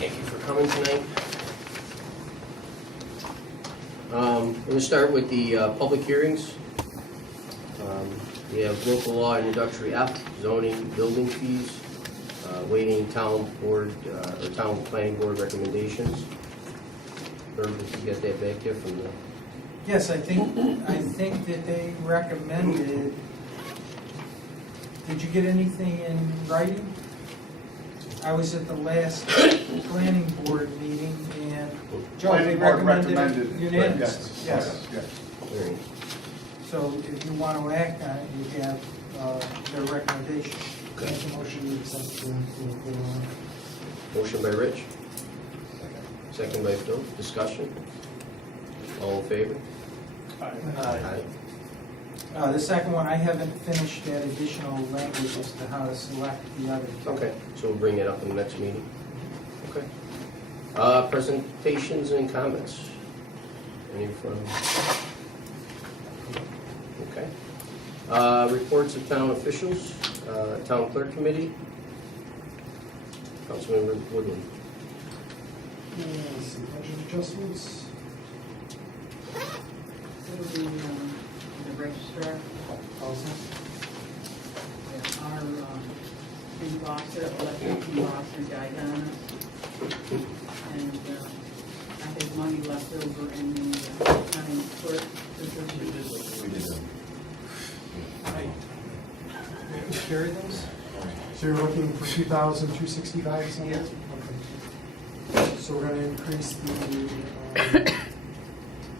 Thank you for coming tonight. We're going to start with the public hearings. We have local law introductory F, zoning building fees, waiting town board or town planning board recommendations. Herb, did you get that back there from the? Yes, I think that they recommended, did you get anything in writing? I was at the last planning board meeting and Joe, they recommended unanimous. Yes. All right. So if you want to act on it, you have their recommendation. Okay. Make a motion to accept the Motion by Rich. Second by Phil. Discussion. All in favor? Aye. The second one, I haven't finished that additional language as to how to select the other. Okay, so we'll bring it up in the next meeting. Okay. Presentations and comments. Any from? Okay. Reports of town officials, town clerk committee. Councilman Woodland. Let's see, budget adjustments. It'll be the registrar, our embosser, electric embosser died on us. And I had money left over in the county clerk position. Carry those? So you're looking for 2,265 something? Yeah. Okay. So we're going to increase the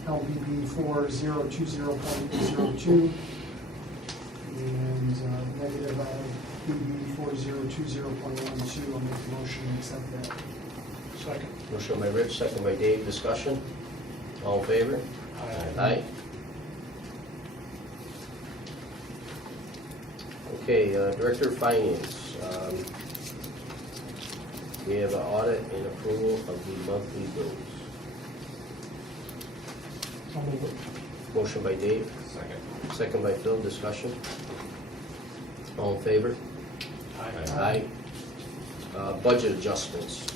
LBB 4020.02 and negative LBB 4020.12. I'll make the motion and accept that. Second. Motion by Rich, second by Dave. Discussion. All in favor? Aye. Okay, Director of Finance. We have an audit and approval of the monthly bills. I'll move it. Motion by Dave. Second. Second by Phil. Discussion. All in favor? Aye. Budget adjustments.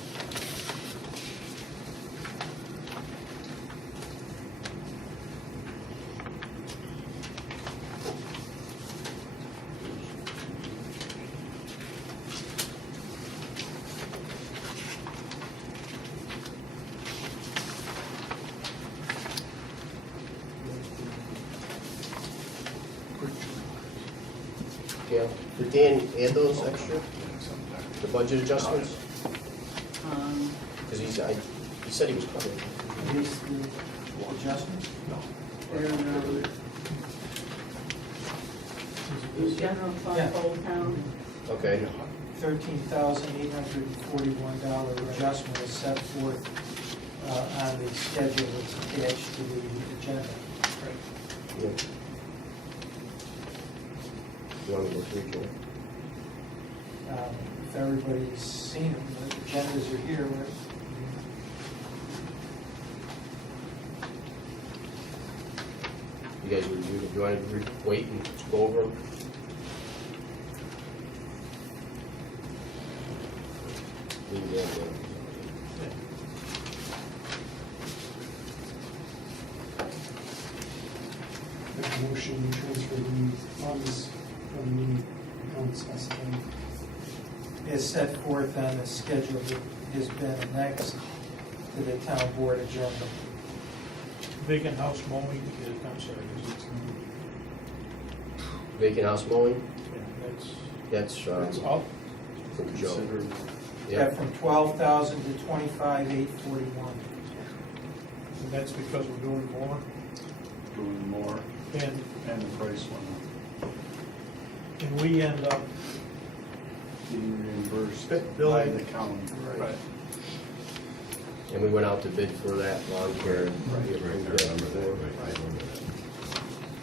Yeah, did Dan add those extra, the budget adjustments? Because he said he was coming. These the adjustments? They're general Yeah. fund, Old Town. Okay, $13,841 adjustment is set forth on the schedule that's attached to the agenda. yeah. You want to go through each one? If everybody's seen them, the agendas are here. You guys review them, do you want to wait and go over them? Make a motion to transfer the funds from the account specified. Is set forth on the schedule that has been annexed to the town board agenda. Vacant house mowing is, I'm sorry, is it, Vacant house mowing, yeah, that's that's up. from Joe. Yeah, Yeah, from 12,000 to 25,841. And that's because we're doing more, Doing more, and and the price went up. we end up, Being reimbursed Billing. by the county. right, and we went out to bid for that lawn care. Right, We approved that before.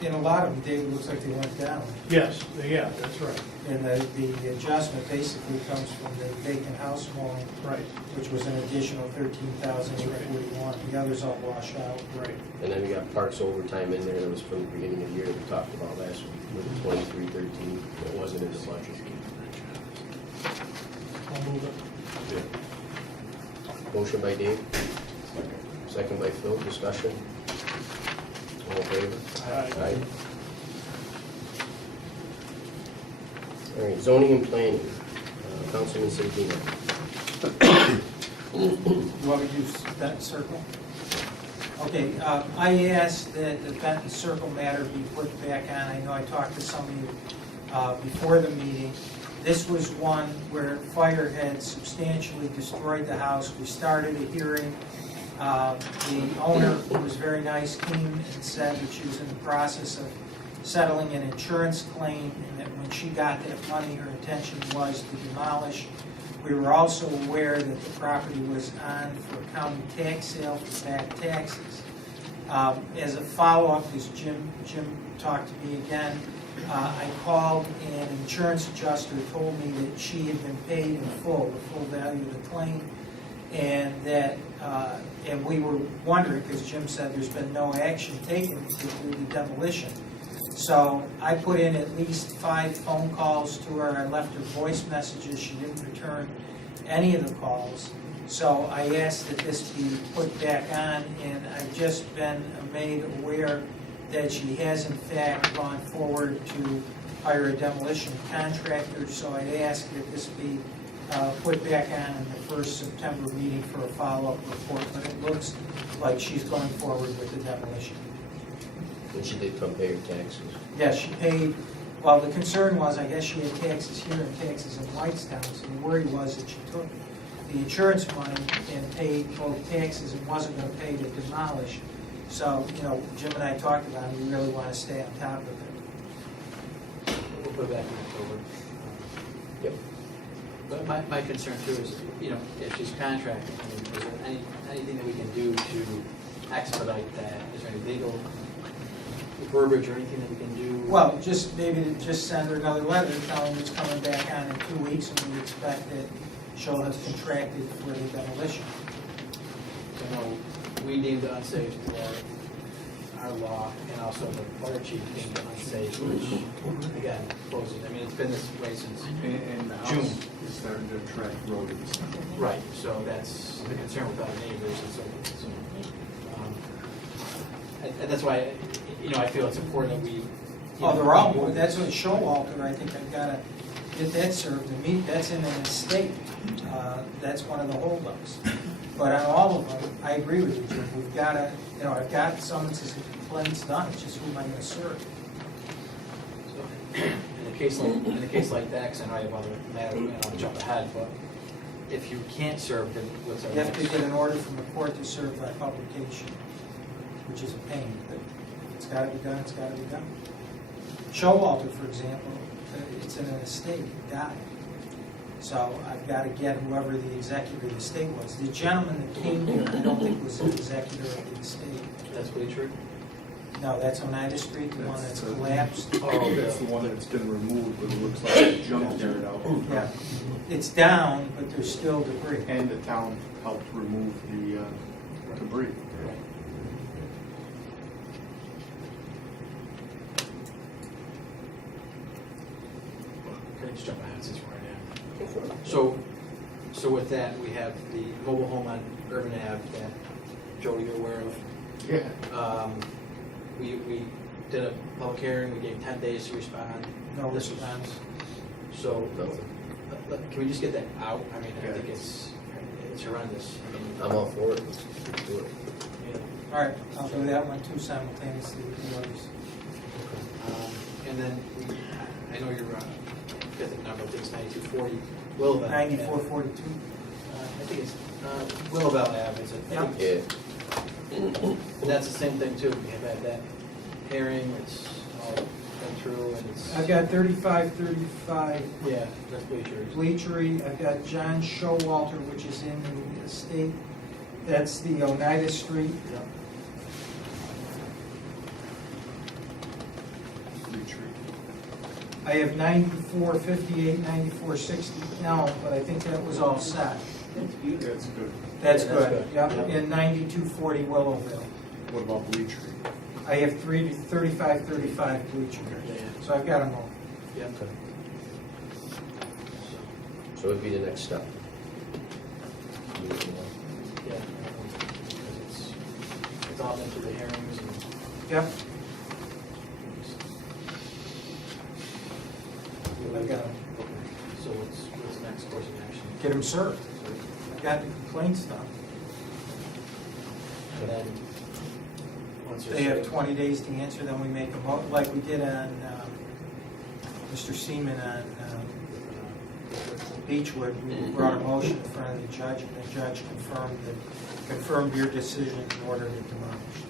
In a lot of them, David, looks like they went down. yes, yeah, that's right, And the adjustment basically comes from the vacant house mowing, right, which was an additional 13,841. The others all washed out. right. And then we got parks overtime in there, that was from the beginning of the year that we talked about last week, with the 2313, that wasn't in the budget. I'll move it. Motion by Dave, second by Phil, discussion. All in favor? Aye. All right, zoning and planning, Councilman Sedina. You want me to use Benton Circle? Okay, I asked that the Benton Circle matter be put back on. I know I talked to some of you before the meeting. This was one where fire had substantially destroyed the house. We started a hearing. The owner, who was very nice, came and said that she was in the process of settling an insurance claim, and that when she got that money, her intention was to demolish. We were also aware that the property was on for county tax sale for back taxes. As a follow-up, as Jim talked to me again, I called and an insurance adjuster told me that she had been paid in full, the full value of the claim, and that, and we were wondering, because Jim said there's been no action taken to do the demolition. So I put in at least 5 phone calls to her. I left her voice messages. She didn't return any of the calls. So I asked that this be put back on, and I've just been made aware that she has in fact gone forward to hire a demolition contractor. So I'd ask that this be put back on in the first September meeting for a follow-up report. But it looks like she's going forward with the demolition. And she did come pay her taxes. Yes, she paid, well, the concern was, I guess she had taxes here and taxes in Whitestown, so the worry was that she took the insurance money and paid both taxes and wasn't gonna pay to demolish. So, you know, Jim and I talked about it, we really wanna stay on top of it. We'll put it back in October. Yep. But my concern too is, you know, if she's contracting, I mean, is there anything that we can do to expedite that? Is there any legal verbiage or anything that we can do? Well, just maybe to just send her another letter telling her it's coming back on in 2 weeks, and we expect that she'll have contracted for the demolition. You know, we deemed it unsafe for our law, and also the fire chief deemed it unsafe, which, again, closes. I mean, it's been this way since And the June. house is starting to attract rodents. Right, so that's the concern with our neighbors and so forth. So, and that's why, you know, I feel it's important that we. Oh, they're all, that's what Showalter, I think I've gotta get that served to me, that's in an estate. That's one of the holdups. But on all of them, I agree with you, Jim, we've gotta, you know, I've got summonses and complaints done, it's just who am I gonna serve? So, in a case like that, because I know I have other matters, and I'll jump ahead, but if you can't serve, then what's our You have next? to get an order from the court to serve by publication, which is a pain, but it's gotta be done, it's gotta be done. Showalter, for example, it's in an estate, it died. So I've got to get whoever the executor of the estate was. The gentleman that came here, I don't think was the executor of the estate. That's really true? No, that's Oneida Street, the one that's That's, collapsed. Oh, that's the one that's been removed, but it looks like a junkyard out. Yeah, it's down, but there's still debris. And the town helped remove the debris. Can I just jump ahead since we're in there? So with that, we have the mobile home on Urban Ave that, Jody, you're aware of. Yeah. We did a public hearing, we gave 10 days to respond. No This was- response. So, No. can we just get that out? I mean, I Yeah. think it's horrendous. I mean, I'm all for it. Let's do it. you know, All right, I'll do that one too simultaneously with the others. And then, I know you're, got the number, I think it's 9240 Willowbell. 9442. I think it's Willowbell Ave, is it? I think Yeah. But that's the same thing too, we have had that hearing, it's all been through, and it's. I've got 3535 Yeah, that's bleachers. Bleachery. I've got John Showalter, which is in the estate. That's the Oneida Street. Yeah. Retreat. I have 9458, 9460 now, but I think that was all set. That's beautiful. That's good. That's Yeah, that's good. good. Yep, Yep. and 9240 Willowville. What about Bleachery? I have 3535 Bleachery. Yeah. So I've got them all. Yeah. So it'd be the next step. it's all been through the hearings and. Yep. I got 'em. So what's the next course of action? Get them served. I got the complaints done. And then, once they're They have served- 20 days to answer, then we make a vote, like we did on Mr. Seaman on Beechwood. We brought a motion in front of the judge, and the judge confirmed your decision and ordered it demolished.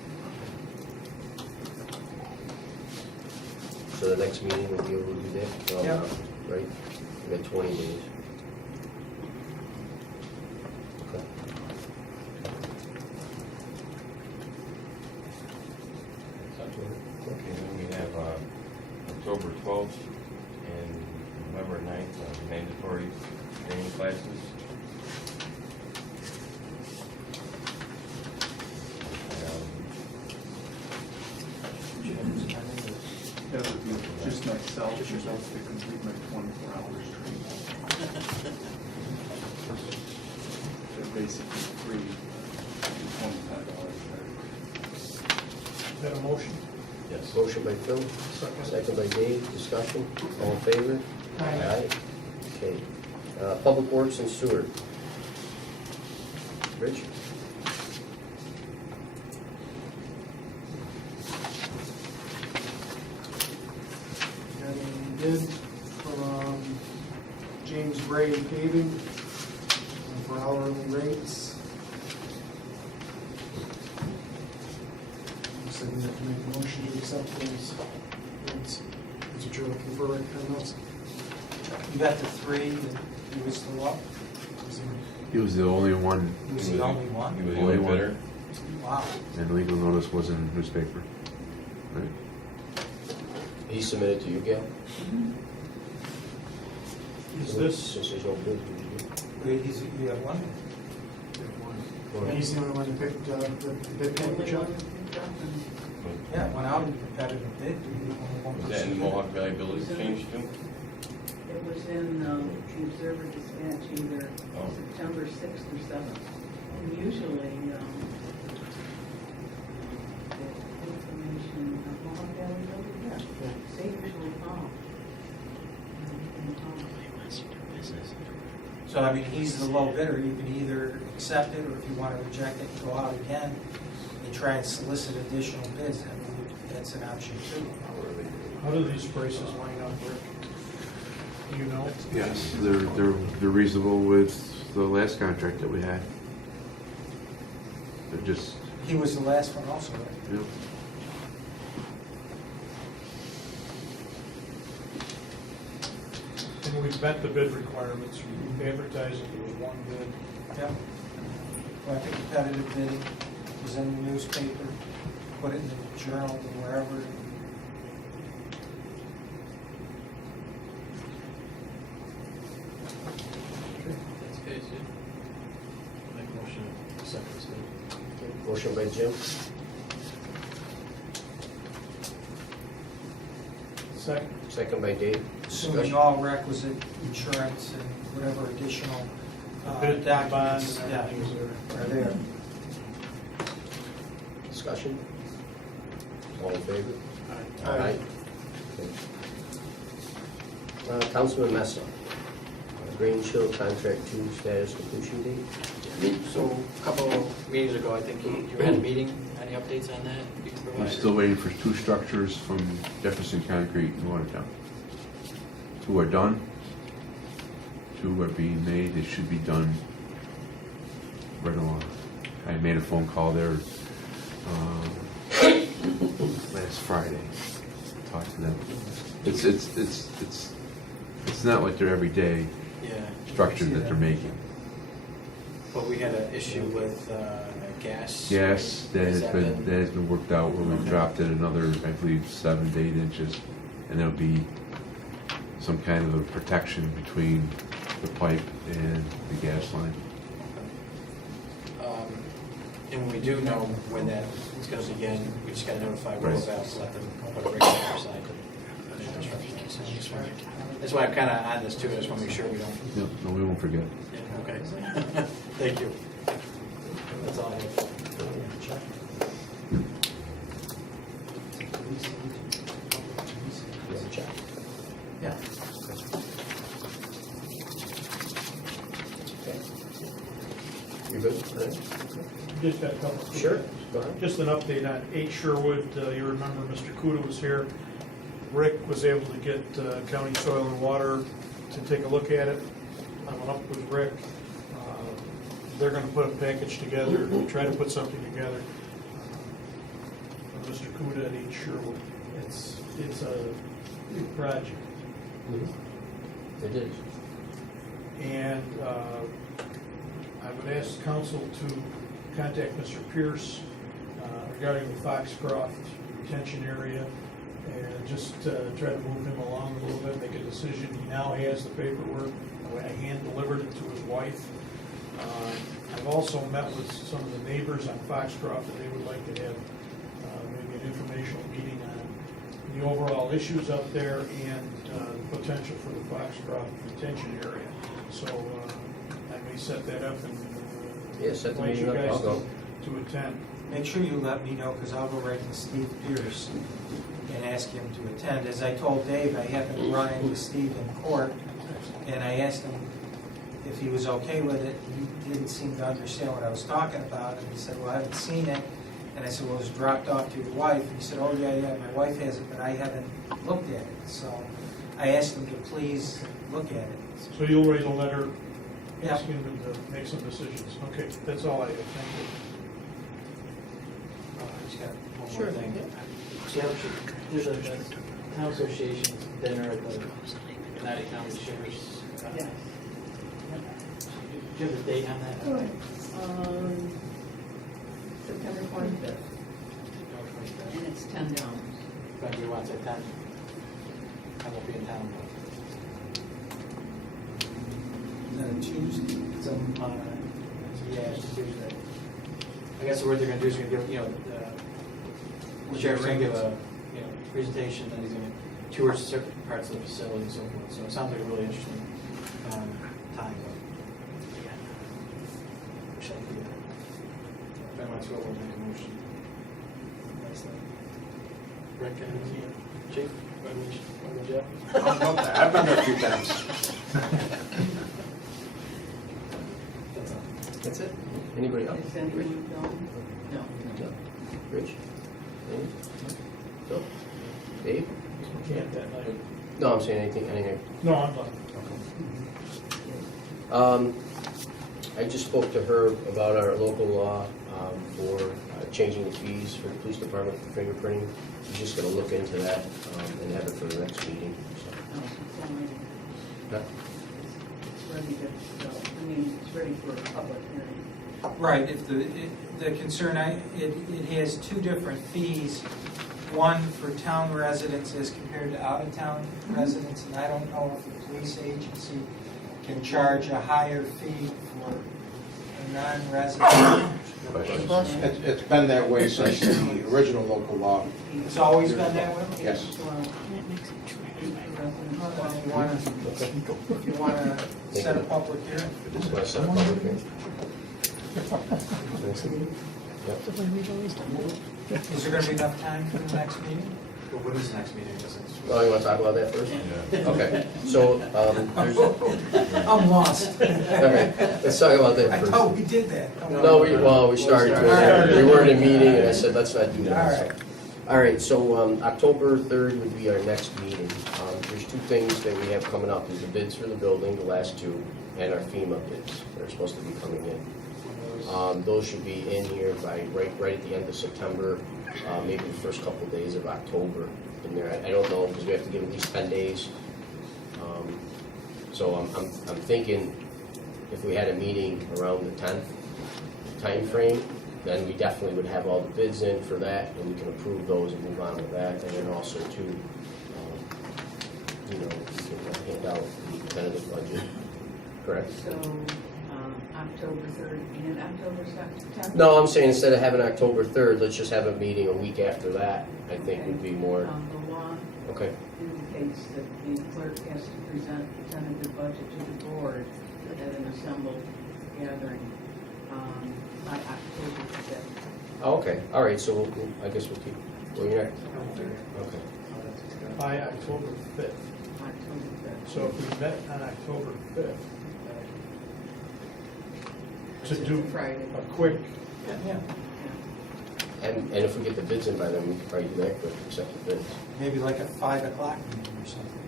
So the next meeting we'll be able to do that? Well, Yeah. Right? We got 20 days. Okay. Okay, then we have October 12th and November 9th, mandatory training classes. That would be just myself, just to complete my 24 hours training. They're basically free, $25 Is that a motion? Yes. Motion by Phil, second by Dave, discussion, all in favor? Aye. Okay. Public Works and Sewer. Rich? Got a bid from James Bray Paving for hourly rates. So we have to make a motion to accept those rates. That's what you're looking for right now, Nelson? You got the three, and he was the what? He was the only one, He was the only He one? was the only bidder. Wow. and legal notice was in the newspaper. Right? He submitted to you, Gail? Is this, Since there's no bid, who did Wait, you have one? And he's the only one that picked the bid paper, Chuck? Yeah, it went out in competitive bid. We only one Was that in person. Mohawk Valley Building Exchange too? It was in the Observer Dispatch either Oh. September 6th or 7th. And usually, the information of Mohawk Valley Building, yeah, they usually follow. So, I mean, he's the low bidder. You can either accept it, or if you want to reject it, go out again and try and solicit additional bids. I mean, that's an option too. how do these prices line up, Rick? Do you know? Yes, they're reasonable with the last contract that we had. They're just, He was the last one also, right? you know, And we've met the bid requirements, we advertised it, there was one bid. Yep. Went to competitive bidding, was in the newspaper, put it in the journal, or wherever. That's the case, yeah. Make a motion to accept this bid. you? Motion by Jim, Second. second by Dave. Assuming Discussion. all requisite insurance and whatever additional Bid, documents, bond, and yeah, everything's there. are there. Discussion? All in favor? Aye. Okay. Councilman Messa. Green Hill Contract 2 status completion date? So, a couple meetings ago, I think you had a meeting, any updates on that you can provide? we're still waiting for 2 structures from Jefferson Concrete in Watertown. 2 are done. 2 are being made, they should be done right along. I made a phone call there last Friday, talked to them. It's not like they're everyday Yeah, structure that they're making. but we had an issue with gas. Yes, that Has has been worked out, where we Okay. dropped it another, I believe, 7 to 8 inches. And there'll be some kind of a protection between the pipe and the gas line. And when we do know when that is going to begin, we just got to notify Right. Roosevelt to let them put a rig on their side. That's why I'm kind of on this too, I just want to make sure we don't. No, no, we won't forget. Yeah, okay. Thank you. That's all I have. good? All right. Just got a couple of quick Sure, things. go ahead. Just an update on 8 Sherwood. You remember Mr. Kuda was here. Rick was able to get County Soil and Water to take a look at it. I went up with Rick. They're going to put a package together, try to put something together for Mr. Kuda at 8 Sherwood. It's a big project. It is. And I would ask council to contact Mr. Pierce regarding the Foxcroft retention area and just try to move him along a little bit, make a decision. He now has the paperwork. I hand-delivered it to his wife. I've also met with some of the neighbors on Foxcroft, and they would like to have maybe an informational meeting on the overall issues up there and the potential for the Foxcroft retention area. So I may set that up and Yeah, set the invite you meeting up, guys I'll go. to attend. Make sure you let me know, because I'll go right to Steve Pierce and ask him to attend. As I told Dave, I happened to run into Steve in court, and I asked him if he was okay with it. He didn't seem to understand what I was talking about, and he said, well, I haven't seen it. And I said, well, it was dropped off to your wife. And he said, oh, yeah, my wife has it, but I haven't looked at it. So I asked him to please look at it. So you'll write a letter Yeah. asking them to make some decisions. Okay, that's all I have. Thank you. I just got one Sure, more thing. yeah. There's a town association dinner at the United County Sheriff's. Yes. Do you have a date on that? Good. September 25th, and it's $10. But you want to attend? I won't be in town. Is that a Tuesday? It's yeah, it's Tuesday. I guess what they're gonna do is gonna give, the sheriff's gonna give a, presentation, and he's gonna tour certain parts of the facility and so forth. So it sounds like a really interesting, time, but. Wish I could, if I might as well make a motion. Nice thing. Rick, anything? Chief? What Jeff? I've been there a few times. That's all. That's it? Anybody else? Is anyone going? No. No. Rich? Any? Phil? Dave? Can't that night. No, I'm saying anything. No, I'm done. I just spoke to her about our local law for changing the fees for the police department for fingerprinting. She's just gonna look into that and have it for the next meeting. No, it's only, So, it's ready to go. I mean, it's ready for a public hearing. Right, if the concern, it has two different fees. One for town residents as compared to out-of-town residents, and I don't know if the police agency can charge a higher fee for a non-resident. It's been that way since the original local law. It's always been that way? Yes. Well, If you want to set a public hearing. just wanna set a public hearing. Yep. Is there going to be enough time for the next meeting? Well, when is the next meeting? Oh, you wanna talk about that first? Okay, so, there's, I'm lost. okay, let's talk about that I first. thought we did that. No, we started to, we were in a meeting, and I said, let's not do that. All right. All right, so October 3rd would be our next meeting. There's two things that we have coming up, is the bids for the building, the last two, and our FEMA bids that are supposed to be coming in. Those should be in here by right at the end of September, maybe the first couple of days of October in there. I don't know, because we have to give at least 10 days. So I'm thinking if we had a meeting around the 10th timeframe, then we definitely would have all the bids in for that, and we can approve those and move on with that. And then also too, we can hand out the tentative budget, correct? So, October 3rd and October 10th? No, I'm saying instead of having October 3rd, let's just have a meeting a week after that, I think would be more, The law okay. indicates that the clerk has to present the tentative budget to the board at an assembled gathering by October 5th. Oh, okay, all right, so I guess we'll keep, okay. By October 5th. October 5th. So if we met on October 5th, to do Friday. a quick, Yeah, And if we get the bids in by then, we can probably do that quick, accept the bids. maybe like a 5 o'clock meeting or something.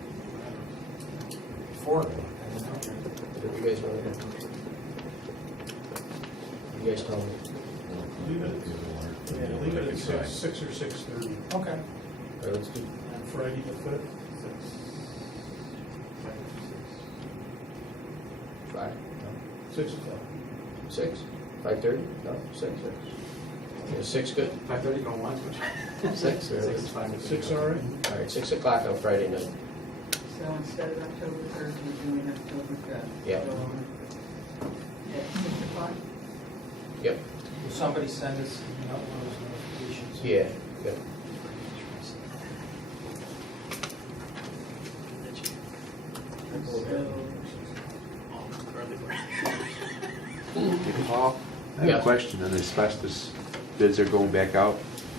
4 o'clock, I don't know. What do you guys want to do? You guys tell me. leave it at 6 or 6:30 Okay. All right, let's do, on Friday the 5th. 5, 6 o'clock. 6, 5:30? No, 6. Is 6 good? 5:30 going once, which? 6, or 6 is fine. with me. 6, all right? All right, 6 o'clock on Friday night. So instead of October 3rd, we're doing October 5th. Yeah. So, at 6 o'clock? Yep, Will somebody send us one of those notifications? yeah, yep. Paul, I have Yes. a question on the asbestos bids are going back out?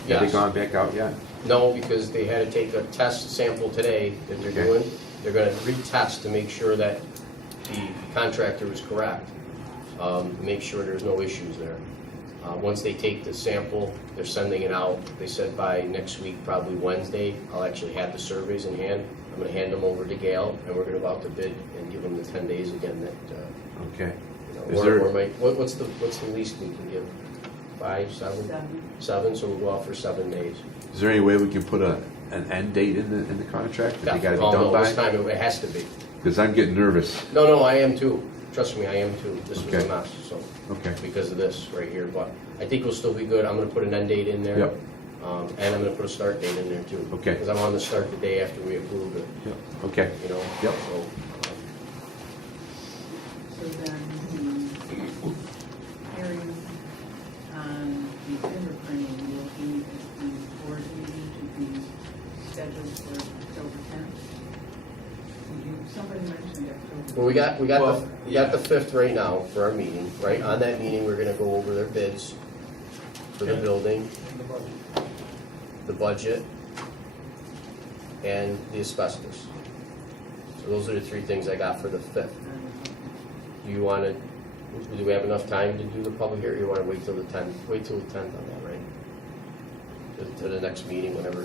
Have they Yes. gone back out yet? No, because they had to take a test sample today that they're Okay. doing. They're gonna retest to make sure that the contractor was correct. Make sure there's no issues there. Once they take the sample, they're sending it out. They said by next week, probably Wednesday, I'll actually have the surveys in hand. I'm gonna hand them over to Gail, and we're gonna go out to bid and give them the 10 days again that, Okay. you know, Is there- what's the least we can give? 5, 7? 7. 7, so we'll go out for 7 days. Is there any way we can put an end date in the contract that they gotta be Oh, done no, this by? time it has to be. Because I'm getting nervous. No, I am too. Trust me, I am too. This was Okay. a mess, so, Okay. because of this right here, but I think we'll still be good. I'm gonna put an end date in there. Yep. And I'm gonna put a start date in there too. Okay. Because I want to start the day after we approve it, Yep. Okay. you know? Yep. So, So then the hearing on the fingerprinting will be at the board meeting to be scheduled for October 10th. Somebody mentioned October. Well, we got Well, the 5th right now for our meeting, right? On that meeting, we're gonna go over their bids for the Okay. building, And the budget. the budget, and the asbestos. So those are the 3 things I got for the 5th. Do we have enough time to do the public hearing, or you wanna wait till the 10th? Wait till the 10th on that, right? To the next meeting, whenever,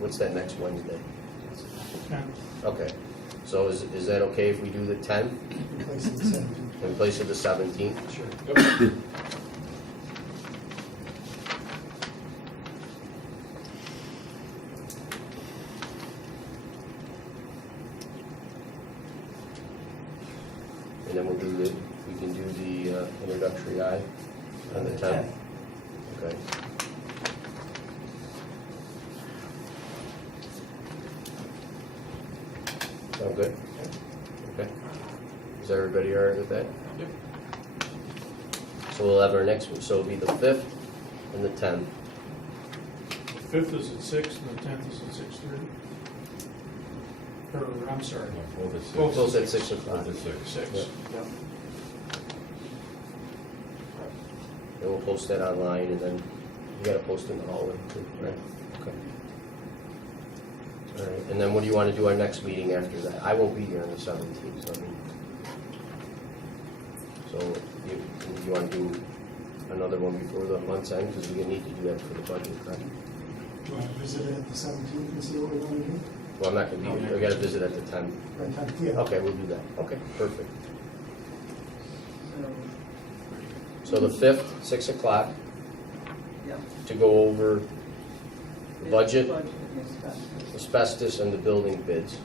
what's that next Wednesday? Okay. Okay, so is that okay if we do the 10th In place of the 17th. in place of the 17th? Sure. And then we can do the introductory eye on the 10th? Okay. Sound good? Okay. Is everybody all right with that? Yep. So we'll have our next one, so it'll be the 5th and the 10th. The 5th is at 6 and the 10th is at 6:30. Or, I'm sorry, Both those at 6 o'clock. 6. Yeah. And we'll post that online, and then you gotta post in the hallway too, right? Okay. All right, and then what do you wanna do our next meeting after that? I won't be here on the 17th, so I mean. So you wanna do another one before the month's end, because we need to do that for the budget, correct? Do you want to visit it at the 17th and see what we want to do? Well, I'm not gonna be here, I gotta visit at the 10th. Right time? Yeah. Okay, we'll do that. Okay, perfect. So, So the 5th, 6 o'clock, yep. to go over the budget, Budget and asbestos. asbestos, and the building bids.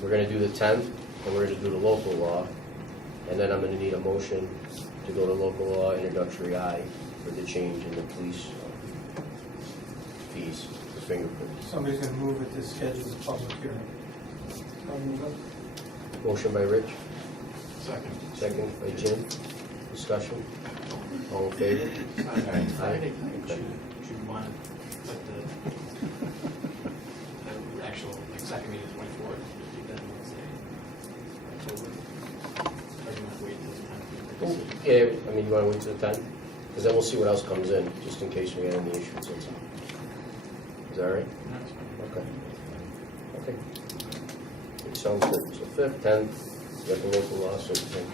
We're gonna do the 10th, and we're gonna do the local law, and then I'm gonna need a motion to go to local law introductory eye for the change in the police fees for fingerprints. Somebody's gonna move it to schedule the public hearing. Motion by Rich, Second. second by Jim. Discussion? All in favor? Friday, Okay. should we want to put the actual second meeting is 24th, just keep that Wednesday, October? Or do you want to wait until the time to make the decision? Yeah, I mean, you wanna wait till the 10th? Because then we'll see what else comes in, just in case we have any issues, that's all. Is that all right? No, it's fine. Okay. Okay. It sounds good. So 5th, 10th, you got the local law, so 10th.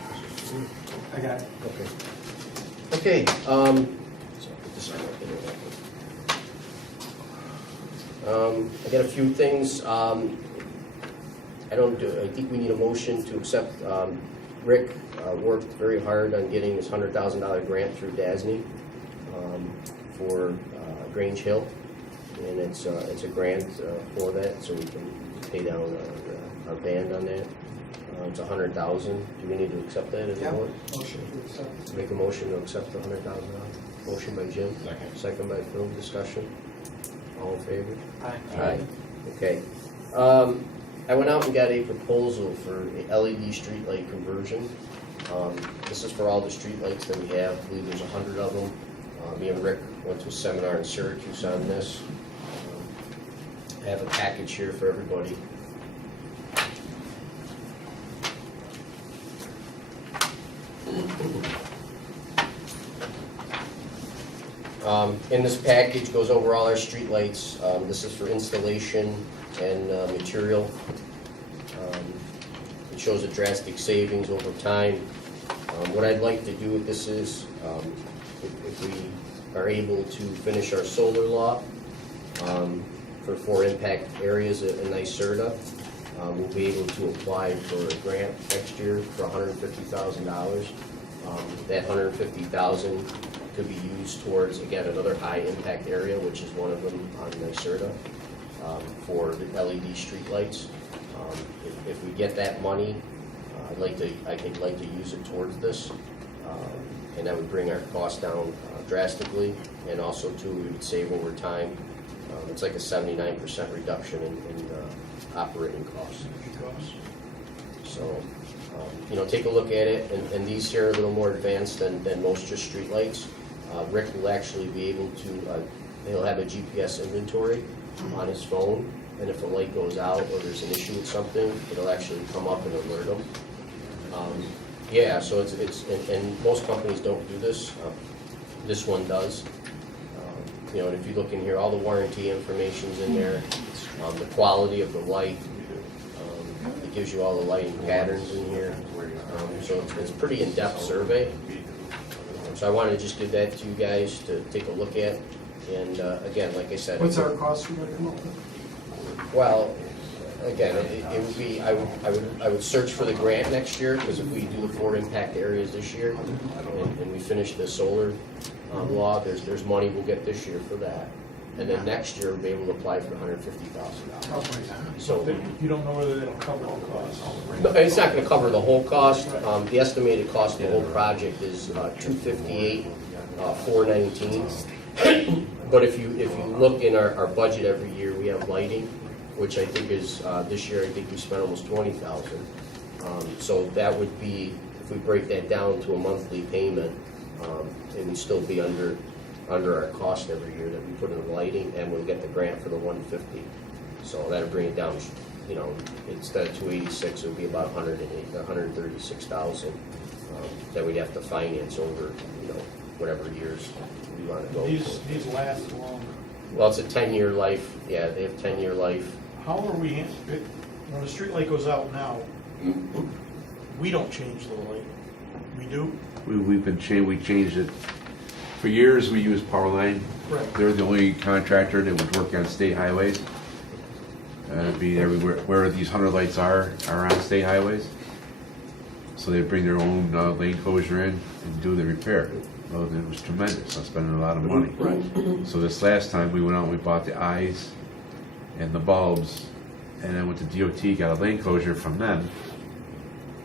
I got it. Okay. So I'll put this on right there. I got a few things. I think we need a motion to accept, Rick worked very hard on getting this $100,000 grant through DASNY for Grange Hill. And it's a grant for that, so we can pay down our band on that. It's $100,000. Do we need to accept that as a board? Motion to accept. Make a motion to accept the $100,000. Motion by Jim. Second by Phil. Discussion. All in favor? Aye. Okay. I went out and got a proposal for a LED streetlight conversion. This is for all the streetlights that we have. I believe there's 100 of them. Me and Rick went to a seminar in Syracuse on this. I have a package here for everybody. In this package goes over all our streetlights. This is for installation and material. It shows a drastic savings over time. What I'd like to do with this is, if we are able to finish our solar law for 4 impact areas in NYSERDA, we'll be able to apply for a grant next year for $150,000. That $150,000 could be used towards, again, another high impact area, which is one of them on NYSERDA, for the LED streetlights. If we get that money, I'd like to use it towards this, and that would bring our costs down drastically, and also too, we would save over time. It's like a 79% reduction in operating costs. So, take a look at it, and these here are a little more advanced than most just streetlights. Rick will actually be able to, he'll have a GPS inventory on his phone, and if a light goes out or there's an issue with something, it'll actually come up and alert him. Yeah, so and most companies don't do this. This one does. And if you look in here, all the warranty information's in there, the quality of the light. It gives you all the lighting patterns in here. So it's a pretty in-depth survey. So I wanted to just give that to you guys to take a look at. And again, like I said, What's our cost we're gonna come up with? well, again, it would be, I would search for the grant next year, because if we do the 4 impact areas this year, and we finish the solar law, there's money we'll get this year for that. And then next year, we'll be able to apply for $150,000. So You don't know whether it'll cover the cost. no, it's not gonna cover the whole cost. The estimated cost of the whole project is $258, $419. But if you look in our budget every year, we have lighting, which I think is, this year, I think we spent almost $20,000. So that would be, if we break that down to a monthly payment, it would still be under our cost every year that we put in the lighting, and we'll get the grant for the $150. So that'll bring it down, instead of $286, it would be about $136,000 that we'd have to finance over, whatever years we want to go. These last long. Well, it's a 10-year life. Yeah, they have 10-year life. How are we, when the street light goes out now, we don't change the light. We do? We changed it. For years, we used Powerline. Right. They're the only contractor that would work on state highways. Be everywhere, where these 100 lights are on state highways. So they bring their own lane closure in and do the repair. Well, it was tremendous. I'm spending a lot of money. Right. So this last time, we went out and we bought the eyes and the bulbs, and then went to DOT, got a lane closure from them,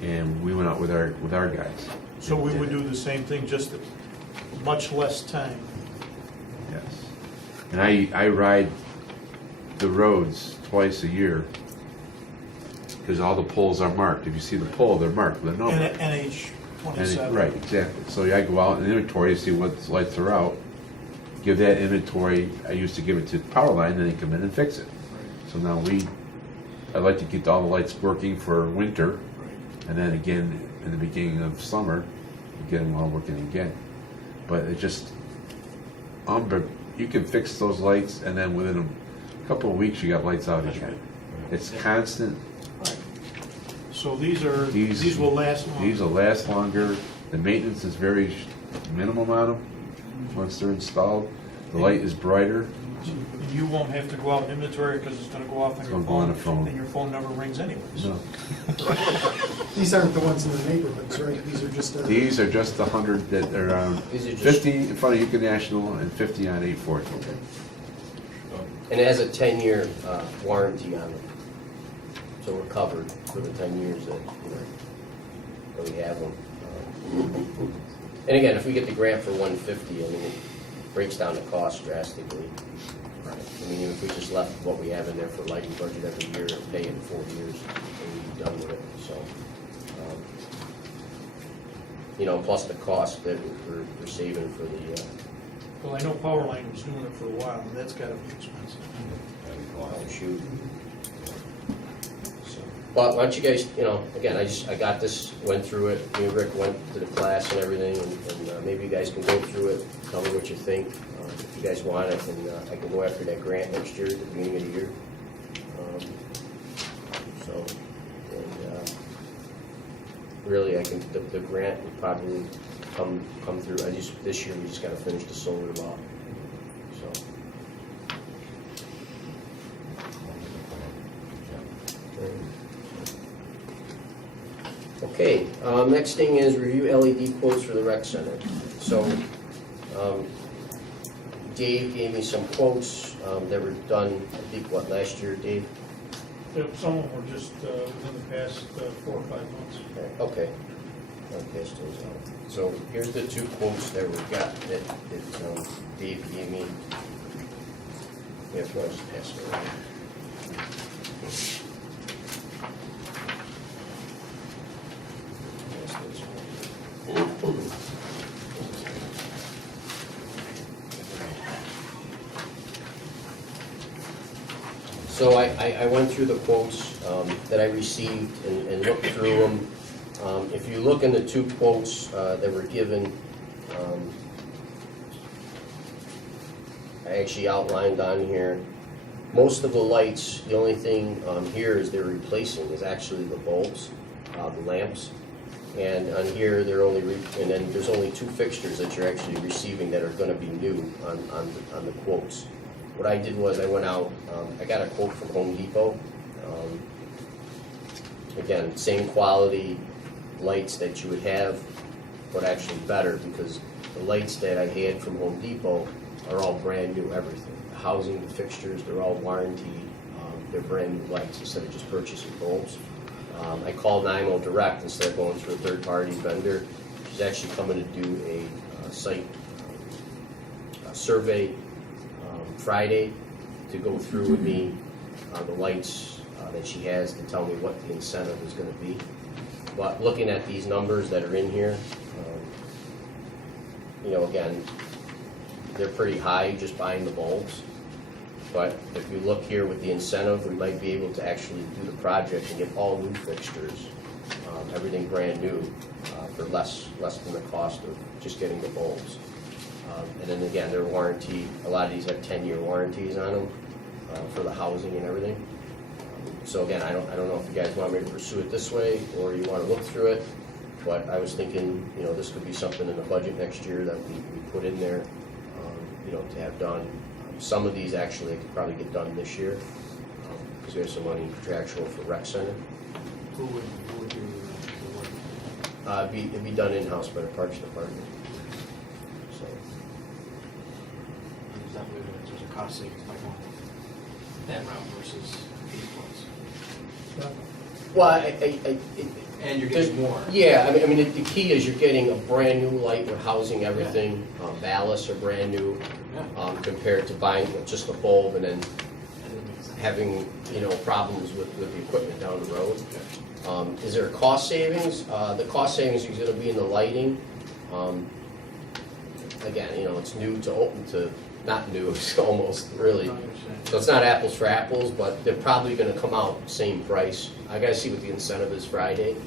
and we went out with our guys. So we would do the same thing, just at much less time. Yes. And I ride the roads twice a year, because all the poles are marked. If you see the pole, they're marked with a number. NH 27. Right, exactly. So I go out and inventory to see what lights are out, give that inventory. I used to give it to Powerline, then they come in and fix it. So now I'd like to get all the lights working for winter, and then again in the beginning of summer, get them all working again. But it just, you can fix those lights, and then within a couple of weeks, you got lights out again. It's constant. So these are, These- these will last long. These will last longer, the maintenance is very minimum on them, once they're installed. The light is brighter, And you won't have to go out and inventory because it's gonna go off on It's your gonna go on phone. the phone. And your phone never rings anyways. no. These aren't the ones in the neighborhoods, right? These are just. These are just the 100 that are on, These are just- 50 in front of Utica National and 50 on 840. And it has a 10-year warranty on it. So we're covered for the 10 years that, that we have them. And again, if we get the grant for 150, I mean, it breaks down the cost drastically. I mean, even if we just left what we have in there for lighting budget every year and pay it in 4 years, and we'd be done with it, so. Plus the cost that we're saving for the, Well, I know Powerline was doing it for a while, and that's gotta be expensive. shoot. So, but why don't you guys, again, I got this, went through it, me and Rick went to the class and everything, and maybe you guys can go through it, tell me what you think. If you guys want, I can go after that grant next year, at the beginning of the year. Really, I think the grant would probably come through, this year, we just gotta finish the solar law, so. Okay, next thing is review LED quotes for the rec center. So, Dave gave me some quotes that were done, I think, last year, Dave? Some of them were just within the past 4 or 5 months. Okay. Okay, so here's the 2 quotes that we got that Dave gave me. Yeah, if you want to just pass it around. So I went through the quotes that I received and looked through them. If you look in the 2 quotes that were given, I actually outlined on here, most of the lights, the only thing here is they're replacing is actually the bulbs, the lamps. And on here, and then there's only 2 fixtures that you're actually receiving that are gonna be new on the quotes. What I did was I went out, I got a quote from Home Depot. Again, same quality lights that you would have, but actually better because the lights that I had from Home Depot are all brand new, everything. The housing, the fixtures, they're all warranty. They're brand new lights instead of just purchasing bulbs. I called IMO Direct instead of going through a third-party vendor. She's actually coming to do a site survey Friday to go through with me the lights that she has to tell me what the incentive is going to be. But looking at these numbers that are in here, again, they're pretty high just buying the bulbs. But if you look here with the incentive, we might be able to actually do the project and get all new fixtures, everything brand new, for less than the cost of just getting the bulbs. And then again, their warranty, a lot of these have 10-year warranties on them for the housing and everything. So again, I don't know if you guys want me to pursue it this way or you want to look through it, but I was thinking, this could be something in the budget next year that we put in there, to have done. Some of these actually I could probably get done this year because we have some money contractual for rec center. Who would do the work? It'd be done in-house by the Parks Department. So. Is that where there's a cost savings by going that route versus these ones? Well, And you're getting more. Yeah, I mean, the key is you're getting a brand new light with housing, everything. Ballasts are brand new compared to buying just the bulb and then having, problems with the equipment down the road. Is there a cost savings? The cost savings is gonna be in the lighting. Again, it's new to open to, not new, it's almost really. So it's not apples for apples, but they're probably gonna come out same price. I gotta see what the incentive is Friday,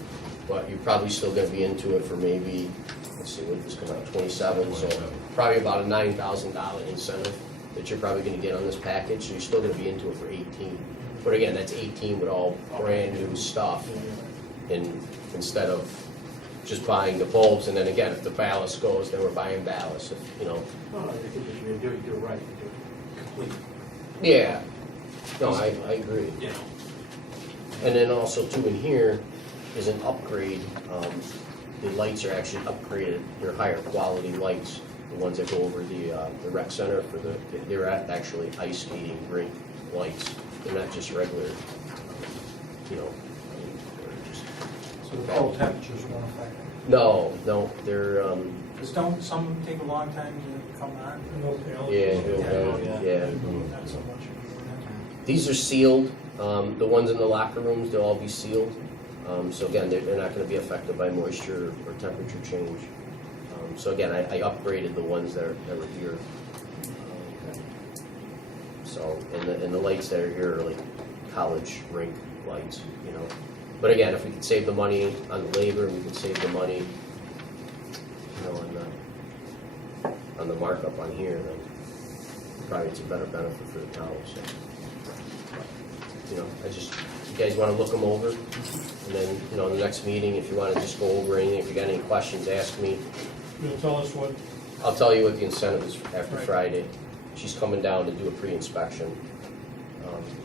but you're probably still gonna be into it for maybe, let's see, what this come out, 27, so probably about a $9,000 incentive that you're probably gonna get on this package, so you're still gonna be into it for 18. But again, that's 18 with all brand new stuff. instead of just buying the bulbs, and then again, if the ballast goes, then we're buying ballast, if, you know. No, I think if you're doing, you're right, you're complete, Yeah, no, I agree. you know. And then also too, in here is an upgrade. The lights are actually upgraded, they're higher quality lights, the ones that go over the rec center for they're actually ice skating rink lights. They're not just regular, you know, I mean, they're just. So the cold temperatures won't affect it. No, they're, Because don't some of them take a long time to come on? yeah. Not so much. These are sealed. The ones in the locker rooms, they'll all be sealed. So again, they're not gonna be affected by moisture or temperature change. So again, I upgraded the ones that were here. So, and the lights that are here are like college rink lights, you know. But again, if we could save the money on the labor, we could save the money, you know, on the markup on here, then probably it's a better benefit for the town, so. You know, you guys wanna look them over, and then, you know, the next meeting, if you wanna just go over anything, if you got any questions, ask me. You'll tell us what, I'll tell you what the incentive is after Right. Friday. She's coming down to do a pre-inspection.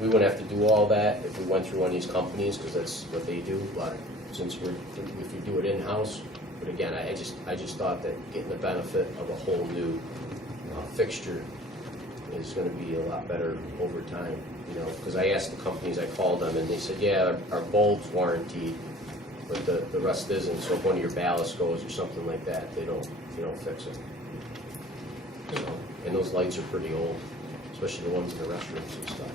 We wouldn't have to do all that if we went through one of these companies, because that's what they do, but since if we do it in-house, but again, I just thought that getting the benefit of a whole new fixture is gonna be a lot better over time, you know, because I asked the companies, I called them, and they said, yeah, our bulb's warranted, but the rest isn't, so if one of your ballasts goes or something like that, they don't fix it. So, and those lights are pretty old, especially the ones in the restrooms and stuff.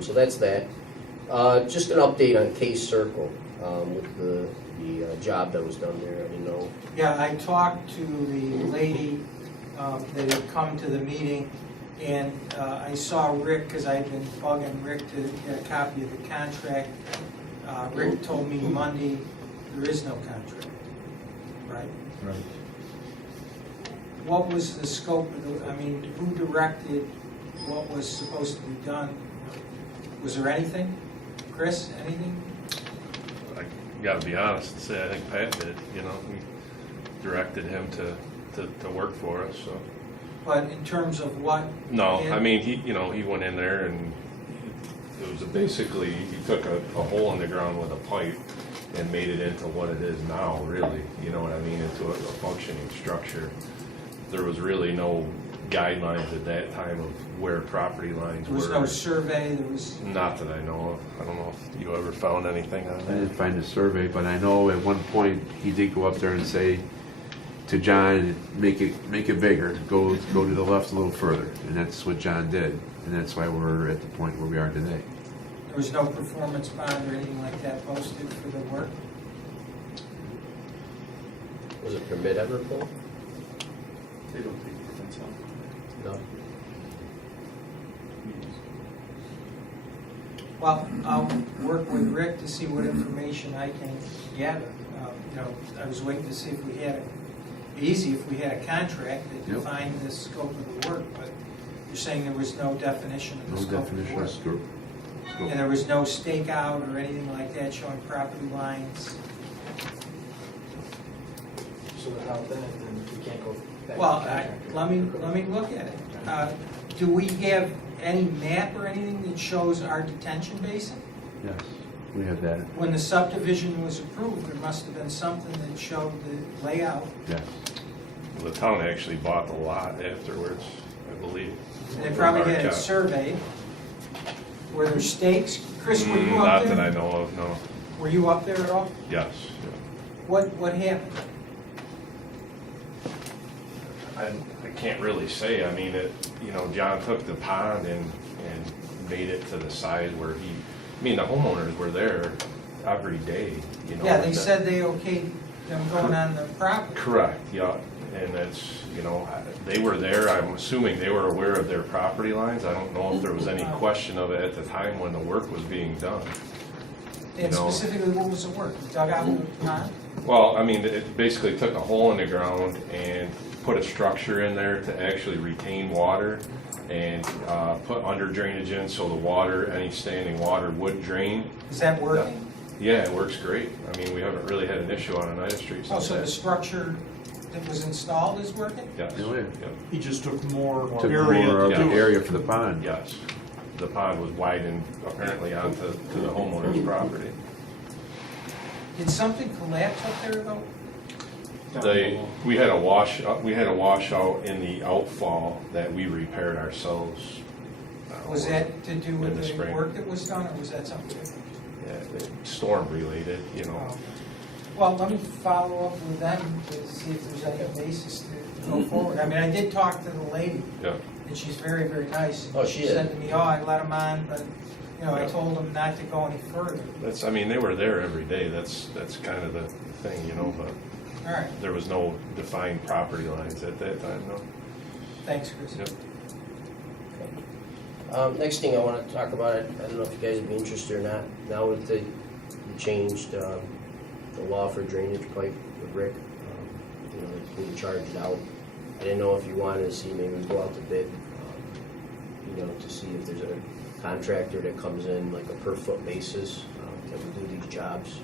So that's that. Just an update on Case Circle with the job that was done there. I didn't know. Yeah, I talked to the lady that had come to the meeting, and I saw Rick, because I'd been bugging Rick to get a copy of the contract. Rick told me Monday there is no contract, right? Right. What was the scope of the, I mean, who directed what was supposed to be done? Was there anything? Chris, anything? I gotta be honest and say, I think Pat did, you know, we directed him to work for us, so. But in terms of what? No, and- I mean, he went in there and it was basically, he took a hole in the ground with a pipe and made it into what it is now, really, you know what I mean, into a functioning structure. There was really no guidelines at that time of where property lines There was were. no survey, there was, Not that I know of. I don't know if you ever found anything on I didn't that. find the survey, but I know at one point he did go up there and say to John, make it bigger, go to the left a little further, and that's what John did, and that's why we're at the point where we are today. there was no performance bond or anything like that posted for the work? Was it permit ever pulled? They don't take permits out. No. Well, I'll work with Rick to see what information I can gather. You know, I was waiting to see if we had, it'd be easy if we had a contract that Yep. defined the scope of the work, but you're saying there was no definition of No the scope of the definition work? of scope. And there was no stakeout or anything like that showing property lines? So without that, then we can't go back to Well, contractor. let me look at it. Do we have any map or anything that shows our detention basin? Yes, we have that, When the subdivision was approved, there must have been something that showed the layout. yes. The town actually bought the lot afterwards, I believe. And they probably Hard had it cap. surveyed. Were there stakes? Chris, were you up Not that I there? know of, no. Were you up there at all? Yes. What happened? I can't really say. I mean, John took the pond and made it to the side where the homeowners were there every day, you know. Yeah, they said they okayed them going on the property. Correct, yeah. And that's, they were there. I'm assuming they were aware of their property lines. I don't know if there was any question of it at the time when the work was being done. And No. specifically, what was the work? Dug out the pond? Well, it basically took a hole in the ground and put a structure in there to actually retain water and put under drainage in so the water, any standing water would drain. Is that working? Yeah, it works great. I mean, we haven't really had an issue on Oneida Street Oh, since so the that. structure that was installed is working? Yes, Oh, yeah. yep. He just took more Took area more of to the do it. area for the pond. Yes. The pond was widened apparently onto the homeowner's property. Did something collapse up there though? We had a washout in the outfall that we repaired ourselves. Was that to do in with the the spring. work that was done, or was that something different? Yeah, storm related, you know. Oh. Well, let me follow up with them to see if there's any basis to go forward. I mean, I did talk to the lady, Yeah. and she's very, very nice. Oh, she is? said to me, oh, I let them on, but, you know, I Yeah. told them not to go any further. I mean, they were there every day. That's kind of the thing, you know, but All right, there was no defined property lines at that time, no. thanks, Chris. Yep. Next thing I want to talk about, I don't know if you guys would be interested or not, now with the changed the law for drainage pipe with Rick, you know, it's being charged out. I didn't know if you wanted to see, maybe go out to bid, you know, to see if there's a contractor that comes in like a per foot basis that would do these jobs.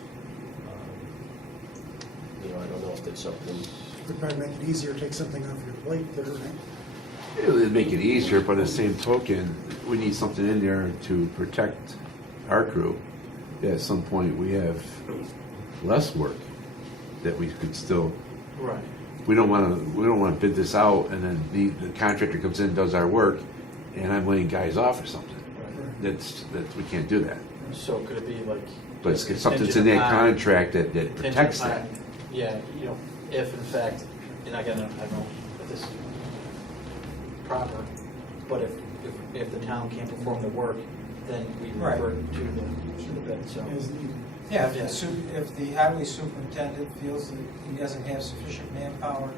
You know, I don't know if that's something. Would probably make it easier, take something off your plate there, right? It would make it easier, but at the same token, we need something in there to protect our crew. At some point, we have less work that we could still. Right. We don't want to bid this out, and then the contractor comes in, does our work, and I'm laying guys off or something. That's we can't do that. So could it be like? But it's something's in that contract that contingent protects that. upon- Yeah, you know, if in fact, and again, I don't know if this is proper, but if the town can't perform the work, then we Right. revert to the bid, so. As needed. Yeah, if the highway superintendent feels that he doesn't have sufficient manpower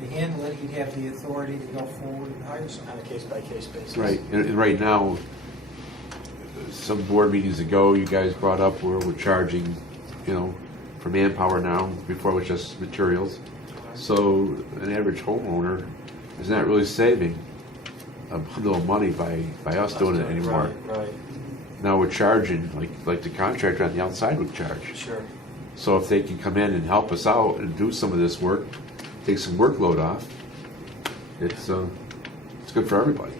to handle it, he'd have the authority to go forward and hire On someone. a case-by-case basis. Right, and right now, some board meetings ago, you guys brought up where we're charging, you know, for manpower now, before it was just materials. So an average homeowner is not really saving a bundle of money by us doing it anymore. Right, Now we're charging, like the contractor on the outside would charge. sure. So if they can come in and help us out and do some of this work, take some workload off, it's good for everybody.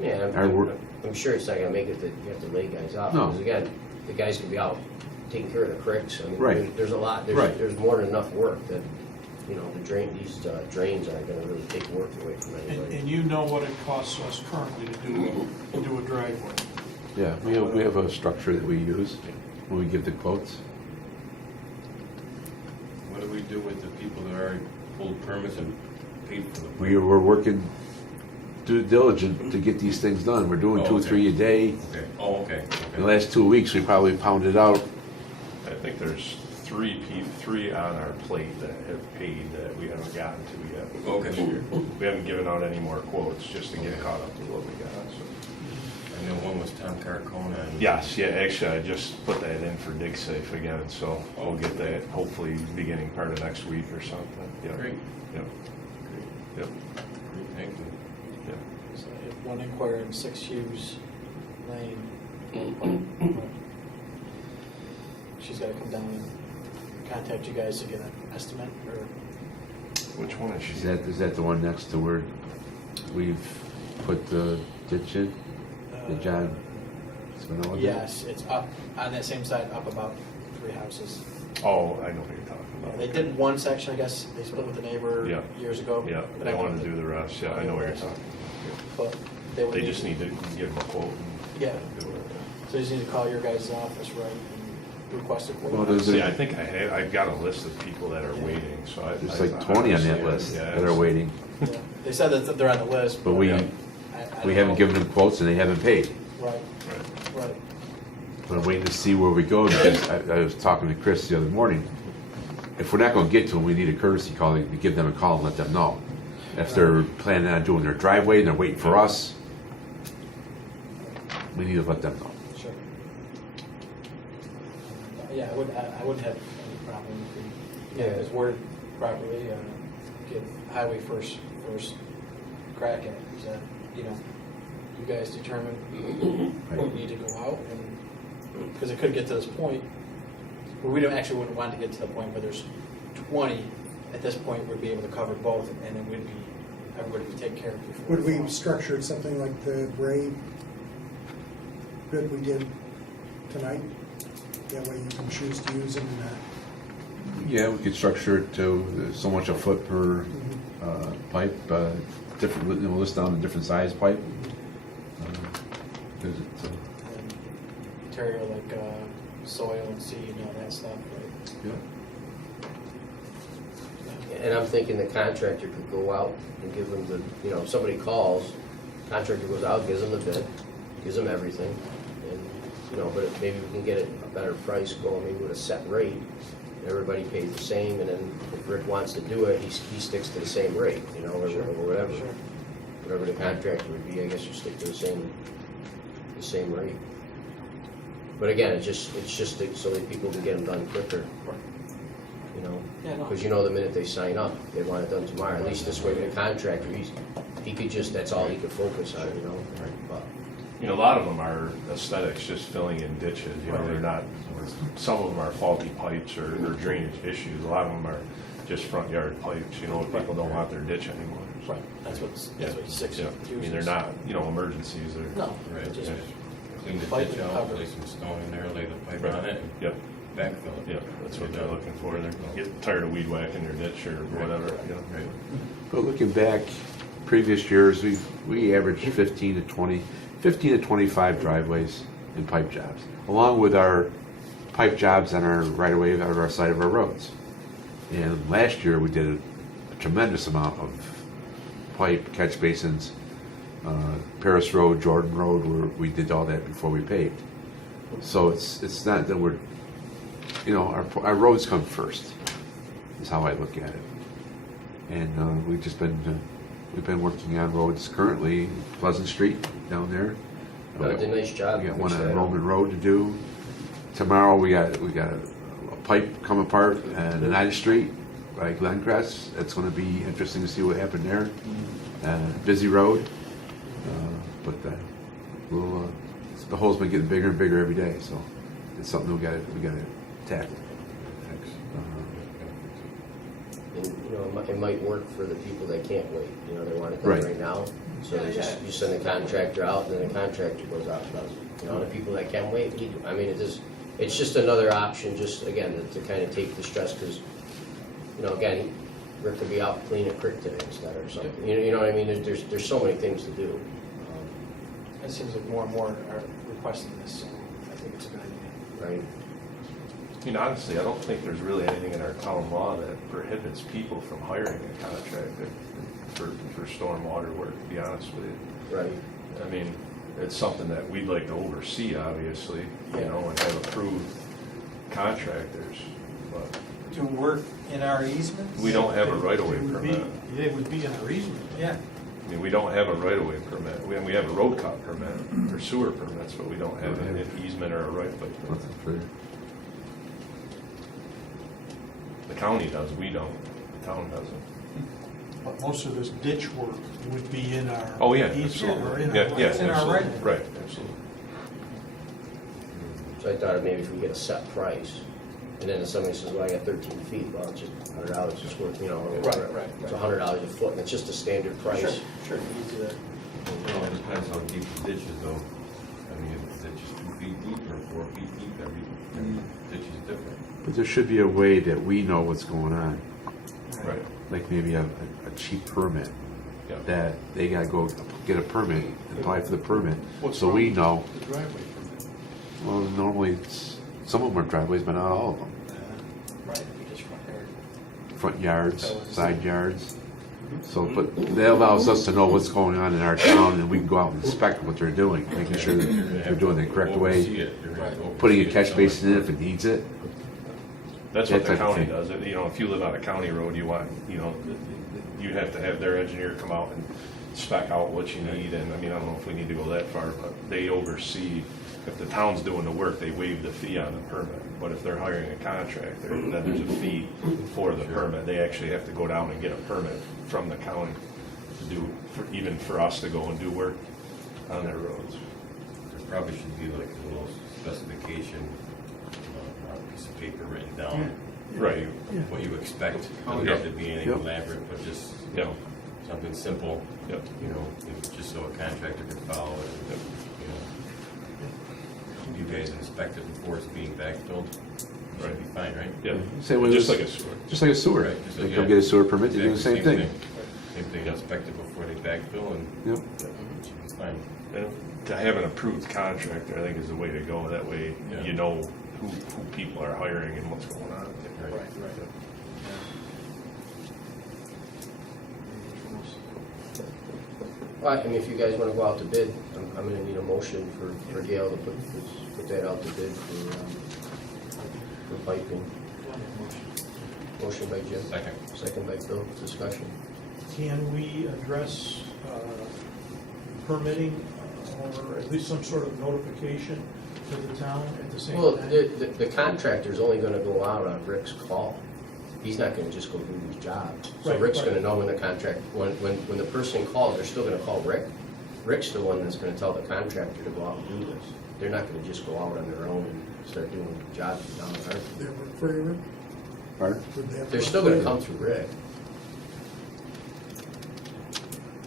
Yeah, Our work- I'm sure it's not gonna make it that you have to lay guys out. No. Because again, the guys can be out taking care of the cricks. I mean, Right. there's a lot, Right. there's more than enough work that, you know, these drains aren't gonna really take work away from anybody. And you know what it costs us currently to do a driveway. Yeah, we have a structure that we use when we give the quotes. What do we do with the people that already pulled permits and paid for the? We're working due diligent to get these things done. We're doing Oh, 2 or okay. 3 a day. Okay, oh, okay, In the okay. last 2 weeks, we probably pounded out. I think there's three on our plate that have paid that we haven't gotten to yet. Okay. We haven't given out any more quotes just to get caught up to what we got, so. I know one was Tom Carcona. and- Yes, yeah, actually, I just put that in for dig safe again, so we'll get that hopefully beginning part of next week or something. Yep. Great. Yep. Yep. Great, thank you. Yep. So if one inquiry in 6 Hughes Lane. She's gotta come down and contact you guys to get an estimate, or? Which one is she? Is that the one next to where we've put the ditch in? The John Spinola? Yes, it's up, on that same side, up about 3 houses. Oh, I know what you're talking Yeah, about. they did one section, I guess, they split with a neighbor Yeah. years ago. Yeah, but they I want don't to do think- the rest, yeah, I know what you're talking But they would. about. They just need to give them a quote and Yeah, do it. so you just need to call your guys' office, right, and request a quote. Well, there's See, I think I've got a list of people that are waiting, so I. There's I- like 20 on that honestly, list yeah, that are it's- waiting. Yeah. They said that they're on the list. But we I haven't don't know. given them quotes and they haven't paid. Right, Right. right. But I'm waiting to see where we go because I was talking to Chris the other morning. If we're not going to get to them, we need a courtesy call to give them a call and let them know. If they're planning on doing their driveway and they're waiting for us, we need to let them know. Sure. Yeah, I wouldn't have any problem if Yeah. if it's worded properly, give highway first crack at it. Is that you know, you guys determine what we need to go out, and, because it could get to this point, where we wouldn't want to get to the point where there's 20, at this point, we'd be able to cover both, and then everybody would take care of it before. Would we structure something like the gray bid we did tonight? That way you can choose to use them or not? Yeah, we could structure it to so much a foot per pipe, different, we'll list down the different size pipe. Because it's, And material like soil and seed and all that stuff, right? yeah. And I'm thinking the contractor could go out and give them the, you know, if somebody calls, contractor goes out, gives them the bid, gives them everything, and, you know, but maybe we can get a better price going, maybe with a set rate. Everybody pays the same, and then if Rick wants to do it, he sticks to the same rate, you know, or whatever. Sure. Whatever the contractor would be, I guess you stick to the same rate. But again, it's just so that people can get them done quicker. You know, Yeah, no. because you know the minute they sign up, they want it done tomorrow. At least this way with the contractor, he could just, that's all he could focus on, you know. But, You know, a lot of them are aesthetics, just filling in ditches, you know, they're not, some of them are faulty pipes or drainage issues. A lot of them are just front yard pipes, you know, people don't want their ditch anymore. Right, that's what six Yeah, I mean, they're not, you know, emergencies, they're. No, Right, just just clean the pipe ditch and out, cover. lay some stone in there, lay the pipe Right. on it, Yep, backfill it. yep, that's what they're looking for, they're get tired of weed whacking their ditch or whatever, you know. Right. But looking back, previous years, we averaged 15 to 25 driveways and pipe jobs, along with our pipe jobs on our right-of-way out of our side of our roads. And last year, we did a tremendous amount of pipe, catch basins, Paris Road, Jordan Road, where we did all that before we paved. So it's not that we're, you know, our roads come first, is how I look at it. And we've been working on roads currently, Pleasant Street down there. but did a nice job. We got one fixing on that. Roman Road to do. Tomorrow, we got a pipe come apart at United Street by Glencrest. It's gonna be interesting to see what happened there. Busy road, but the hole's been getting bigger and bigger every day, so it's something we gotta tackle. And, you know, it might work for the people that can't wait, you know, they want it done Right. right now. So they just, you send the contractor out, and then the contractor goes out and does it. You know, the people that can wait, I mean, it's just another option, just, again, to kind of take the stress, because, you know, again, Rick could be out cleaning a creek today instead or something. You know what I mean? There's so many things to do. It seems like more and more are requesting this, so I think it's a good idea. Right? I mean, honestly, I don't think there's really anything in our town law that prohibits people from hiring a contractor for stormwater work, to be honest with you. Right. I mean, it's something that we'd like to oversee, obviously, you know, and have approved contractors, but To work in our easements? we don't have a right-of-way It would be- permit. It would be an easement. Yeah, I mean, we don't have a right-of-way permit. We have a road cut permit or sewer permits, but we don't have an easement or a right-of-way permit. Nothing for The county does, we don't. The town doesn't. But most of this ditch work would be in our. Oh, yeah, easement or in absolutely. our Yeah, yeah, It's in our absolutely. right. Right, absolutely. So I thought maybe if we get a set price, and then if somebody says, well, I got 13 feet, well, it's just $100 is worth, you know, or whatever. Right. It's $100 a foot, and it's just a standard price. Sure, you do that. Well, it depends how deep the ditch is though. I mean, if the ditch is 2 feet deep or 4 feet deep, every ditch is different. But there should be a way that we know what's going on, Right. like maybe a cheap permit, Yeah. that they gotta go get a permit, apply for the permit, What's so wrong we with know. The driveway permit. Well, normally, some of them are driveways, but not all of them. Right, you just front yard. Front yards, side yards. So, but that allows us to know what's going on in our town, and we can go out and inspect what they're doing, making sure that they're doing it the correct Oversee way, it. You're gonna oversee putting a it. catch basin in if it needs it. That's what That the type of county thing. does. You know, if you live on a county road, you want, you know, you have to have their engineer come out and spec out what you need. And I mean, I don't know if we need to go that far, but they oversee, if the town's doing the work, they waive the fee on the permit. But if they're hiring a contractor, then there's a fee for the permit. They actually have to go down and get a permit from the county to do, even for us to go and do work on their roads. There probably should be like a little specification, on a piece of paper written down. Right. What you expect. Oh, Doesn't have to be anything Yep. elaborate, but just, Yep. something simple, Yep. just so a contractor can follow it. Yep. You guys inspect it before it's being backfilled. Should be fine, right? Yeah. Same way Just with- like a sewer. Just like a sewer. Right, just They like- come yeah. get a sewer permit, they do the Exactly same thing. Same thing, inspect it before they backfill and Yep. it's fine. And to have an approved contractor, I think is the way to go. That way, Yeah. you know who people are hiring and what's going on. Right, right. Well, I mean, if you guys want to go out to bid, I'm going to need a motion for Gail to put that out to bid for piping. Motion by Jim. Second by Phil. Discussion. Can we address permitting or at least some sort of notification to the town at the same Well, time? the contractor's only going to go out on Rick's call. He's not going to just go do his job. So Right, Rick's right. going to know when the contract, when the person calls, they're still going to call Rick. Rick's the one that's going to tell the contractor to go out and do this. They're not going to just go out on their own and start doing jobs down in Hartford. They work for you, Rick? Pardon? Would they have They're work still for going you? to come through Rick.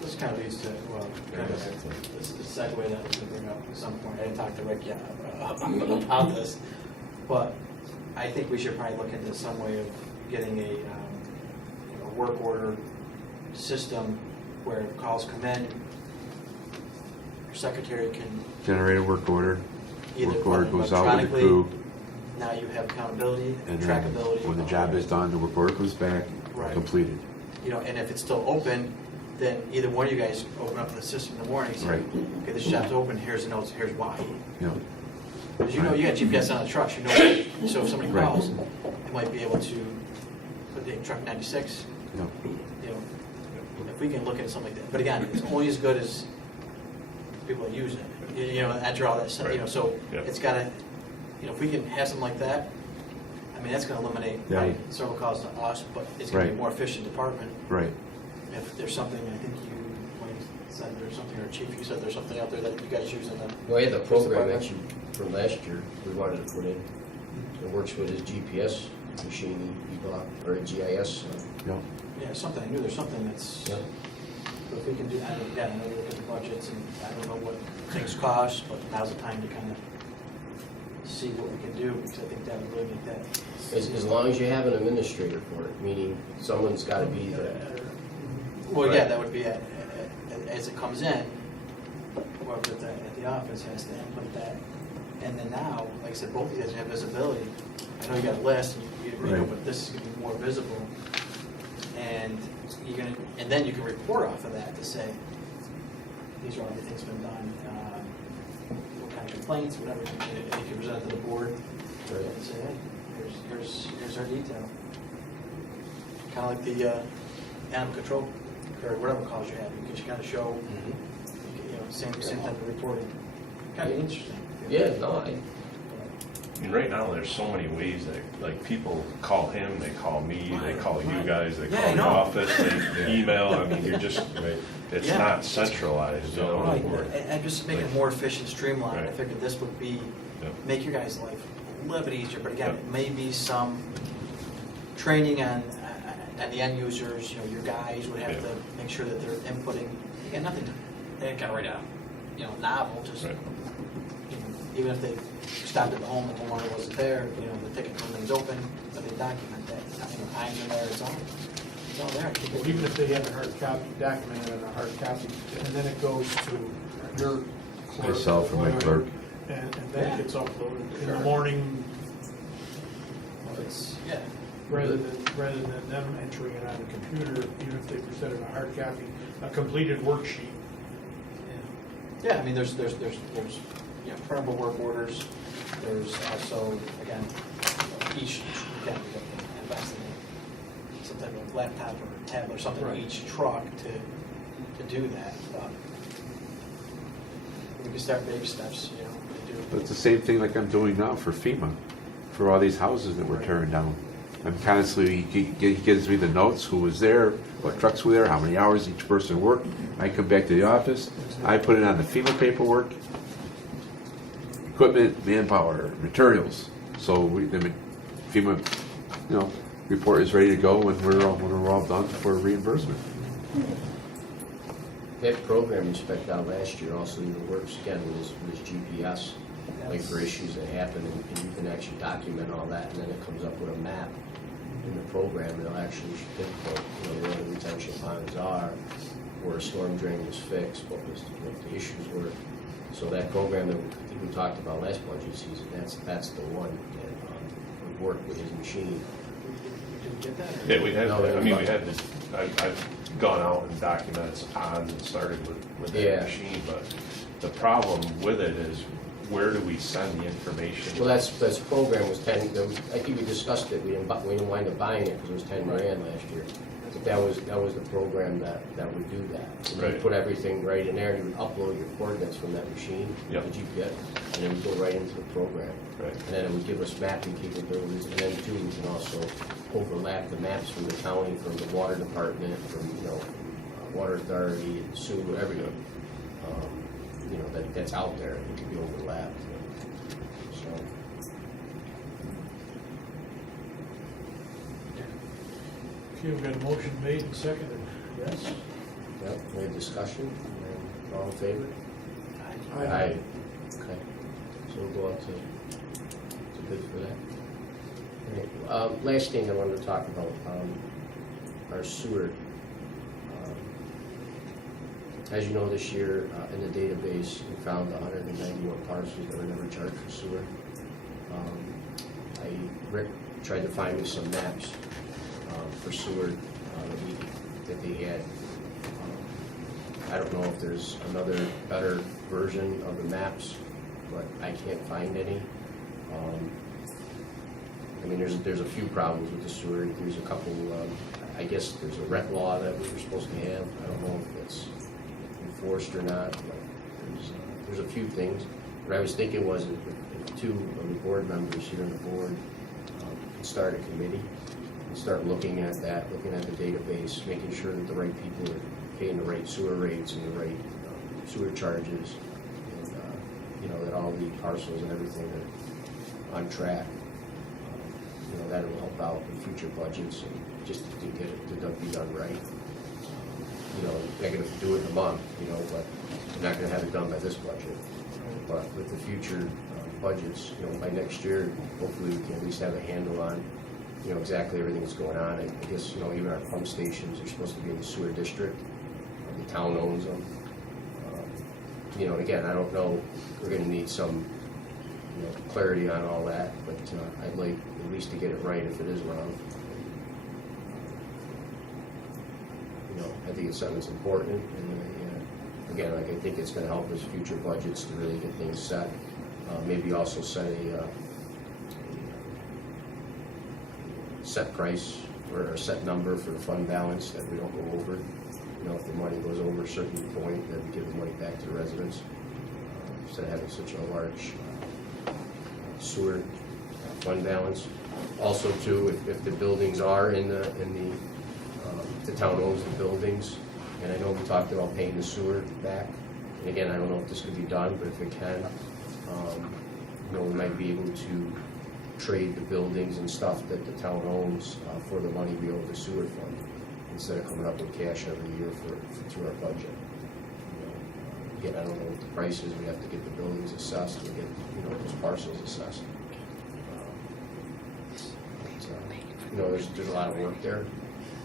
This kind of leads to, well, kind of, this is a segue that I was going to bring up at some point. I didn't talk to Rick yet about this, but I think we should probably look into some way of getting a work order system where if calls come in, your secretary can Generate a work order. either Work put order it goes out with the electronically, crew, now you have accountability, and then trackability. when the job is done, the work order comes back, Right. completed. And if it's still open, then either one of you guys open up the system in the morning and say, Right. okay, this job's open, here's the notes, here's why. You know, Because you know, you got GPS on the trucks, you know, so if somebody Right. calls, they might be able to put the truck 96, you know, you know, if we can look at something like that. But again, it's only as good as people that use it. You know, after all that, you know, so Yeah. it's gotta, you know, if we can have something like that, I mean, that's gonna eliminate Yeah. probably several calls to us, but it's gonna be a Right. more efficient department. right. If there's something, I think you, when you said there's something, or Chief, you said there's something out there that you guys use in the. Well, yeah, the program that Police you, from last year, we wanted to put in, it works with his GPS machine he bought, or a GIS. You know, Yeah, something, I knew there's something that's, Yeah. but if we can do, I don't, yeah, I know you look at the budgets, and I don't know what things cost, but now's the time to kind of see what we can do, because I think that would really make that. As long as you have an administrator for it, meaning someone's got to be the, Well, yeah, Right. that would be, as it comes in, whoever at the office has to input that. And then now, like I said, both of you guys have visibility. I know you got a list, and you know, Right. but this is gonna be more visible. And you're gonna, and then you can report off of that to say, these are all the things been done, what kind of complaints, whatever, and you can present it to the board and say, hey, here's our detail. Kind of like the animal control, or whatever calls you have, because you gotta show, you know, same type of reporting. Kind of interesting. yeah, no, I mean, right now, there's so many ways that, like, people call him, they call me, they call you guys, they Yeah, I call the know. office, they email, I mean, you're just, it's Yeah. not centralized, you know? Right, and just make it more efficient, streamlined. I Right. figured this would be, Yep. make your guys' life a little bit easier, but again, Yep. it may be some training on the end users, you know, your guys would have Yeah. to make sure that they're inputting, again, nothing, they ain't gotta write a, you know, novel, just, Right. you know, even if they stopped at the home and the homeowner wasn't there, you know, the ticket when things open, but they document that, you know, times in there, it's all there. I think Well, even if they have a hard copy, documented in a hard copy, and then it goes to your clerk. Myself or my clerk. And then Yeah. it gets uploaded in the Sure. morning, It's, yeah. rather than them entering it on the computer, even if they present it in a hard copy, a completed worksheet. Yeah, I mean, there's you know, printable work orders. There's also, again, each, again, we have to invest in some type of laptop or tablet or something in Right. each truck to do that. But we can start baby steps, you know, to do. but it's the same thing like I'm doing now for FEMA, for all these houses that we're tearing down. I'm constantly, he gives me the notes, who was there, what trucks were there, how many hours each person worked. I come back to the office, I put it on the FEMA paperwork, equipment, manpower, materials. So the FEMA, report is ready to go when we're all done for reimbursement. That program we spec'd out last year also even works again with GPS, like for issues that happen, and you can actually document all that, and then it comes up with a map in the program. It'll actually pinpoint, where the retention ponds are, where a storm drain was fixed, what the issues were. So that program that we talked about last budget season, that's the one that would work with his machine. Did we get that? Yeah, we had, No, I mean, we had this, I've gone out and documents on and started with that Yeah. machine, but the problem with it is, where do we send the information? Well, that's program was 10, I think we discussed it, we didn't wind up buying it because it was 10 grand last year. But that was the program that would do that. And Right. you put everything right in there, and you would upload your coordinates from that machine, Yep. the GPS, and then we go right into the program. Right. And then it would give us mapping capabilities, and then too, we can also overlap the maps from the county, from the water department, from, water authority, and sewer, everything. That's out there, it can be overlapped. So, Okay, we've got a motion made and seconded. Yes? yep, we had discussion, and all in favor? Aye. Okay, so we'll go out to bid for that. All right, last thing I wanted to talk about, our sewer. As you know, this year, in the database, we found 191 parcels that were never charged for sewer. Rick tried to find me some maps for sewer that they had. I don't know if there's another better version of the maps, but I can't find any. I mean, there's a few problems with the sewer. There's a couple, I guess there's a rent law that we were supposed to have. I don't know if it's enforced or not, but there's a few things. What I was thinking was if two of the board members here on the board could start a committee and start looking at that, looking at the database, making sure that the right people are paying the right sewer rates and the right sewer charges, and that all the parcels and everything are on track. That will help out in future budgets and just to get it to be done right. They're going to do it in a month, but they're not going to have it done by this budget. But with the future budgets, by next year, hopefully we can at least have a handle on, exactly everything that's going on. I guess, even our pump stations are supposed to be in the sewer district. The town owns them. And again, I don't know, we're going to need some, clarity on all that, but I'd like at least to get it right if it is wrong. I think it's something that's important, and again, I think it's going to help us future budgets to really get things set. Maybe also set a set price or a set number for the fund balance that we don't go over. If the money goes over a certain point, then we give the money back to the residents instead of having such a large sewer fund balance. Also, too, if the buildings are in the town owns the buildings, and I know we talked about paying the sewer back. And again, I don't know if this could be done, but if it can, we might be able to trade the buildings and stuff that the town owns for the money we owe the sewer fund, instead of coming up with cash every year through our budget. Again, I don't know what the price is. We have to get the buildings assessed and get those parcels assessed. There's a lot of work there.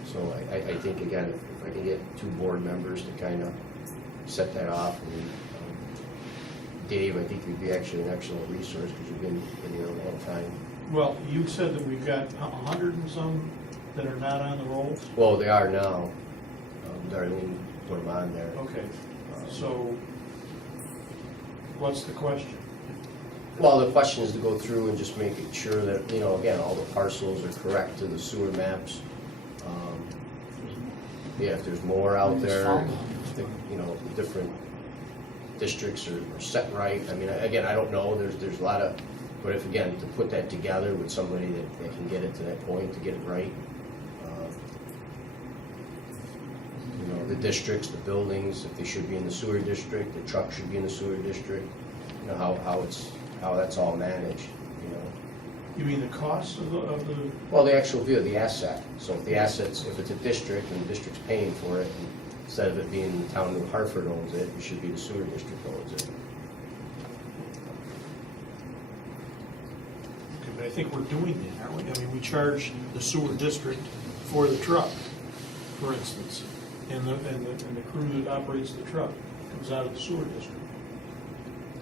So I think, again, if I can get two board members to kind of set that off, and Dave, I think you'd be actually an excellent resource because you've been here a long time. Well, you said that we've got 100 and some that are not on the rolls? Well, they are now. Darlene put them on there. Okay, so what's the question? Well, the question is to go through and just make it sure that, again, all the parcels are correct to the sewer maps. If there's more out there, the different districts are set right. I mean, again, I don't know. There's a lot of But if, again, to put that together with somebody that can get it to that point, to get it right, you know, the districts, the buildings, if they should be in the sewer district, the truck should be in the sewer district, you know, how that's all managed, you know. You mean the cost of the, Well, the actual view, the asset. So if the assets, if it's a district and the district's paying for it, instead of it being the town of Hartford owns it, it should be the sewer district owns it. okay, but I think we're doing that, aren't we? I mean, we charge the sewer district for the truck, for instance, and the crew that operates the truck comes out of the sewer district.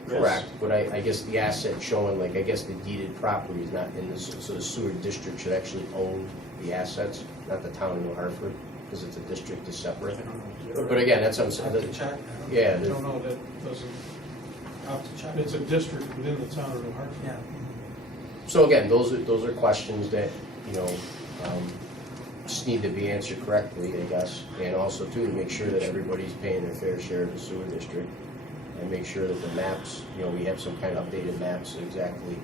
Correct, but I guess the asset showing, like, I guess the deeded property is not in the, so the sewer district should actually own the assets, not the town of New Hartford, because it's a district is separate. But again, that's what I'm Have to saying. check. Yeah, I the- don't know, that doesn't, I'll have to check. it's a district within the town of New Hartford. Yeah. so again, those are questions that, you know, just need to be answered correctly, I guess. And also too, to make sure that everybody's paying their fair share of the sewer district. And make sure that the maps, you know, we have some kind of updated maps of exactly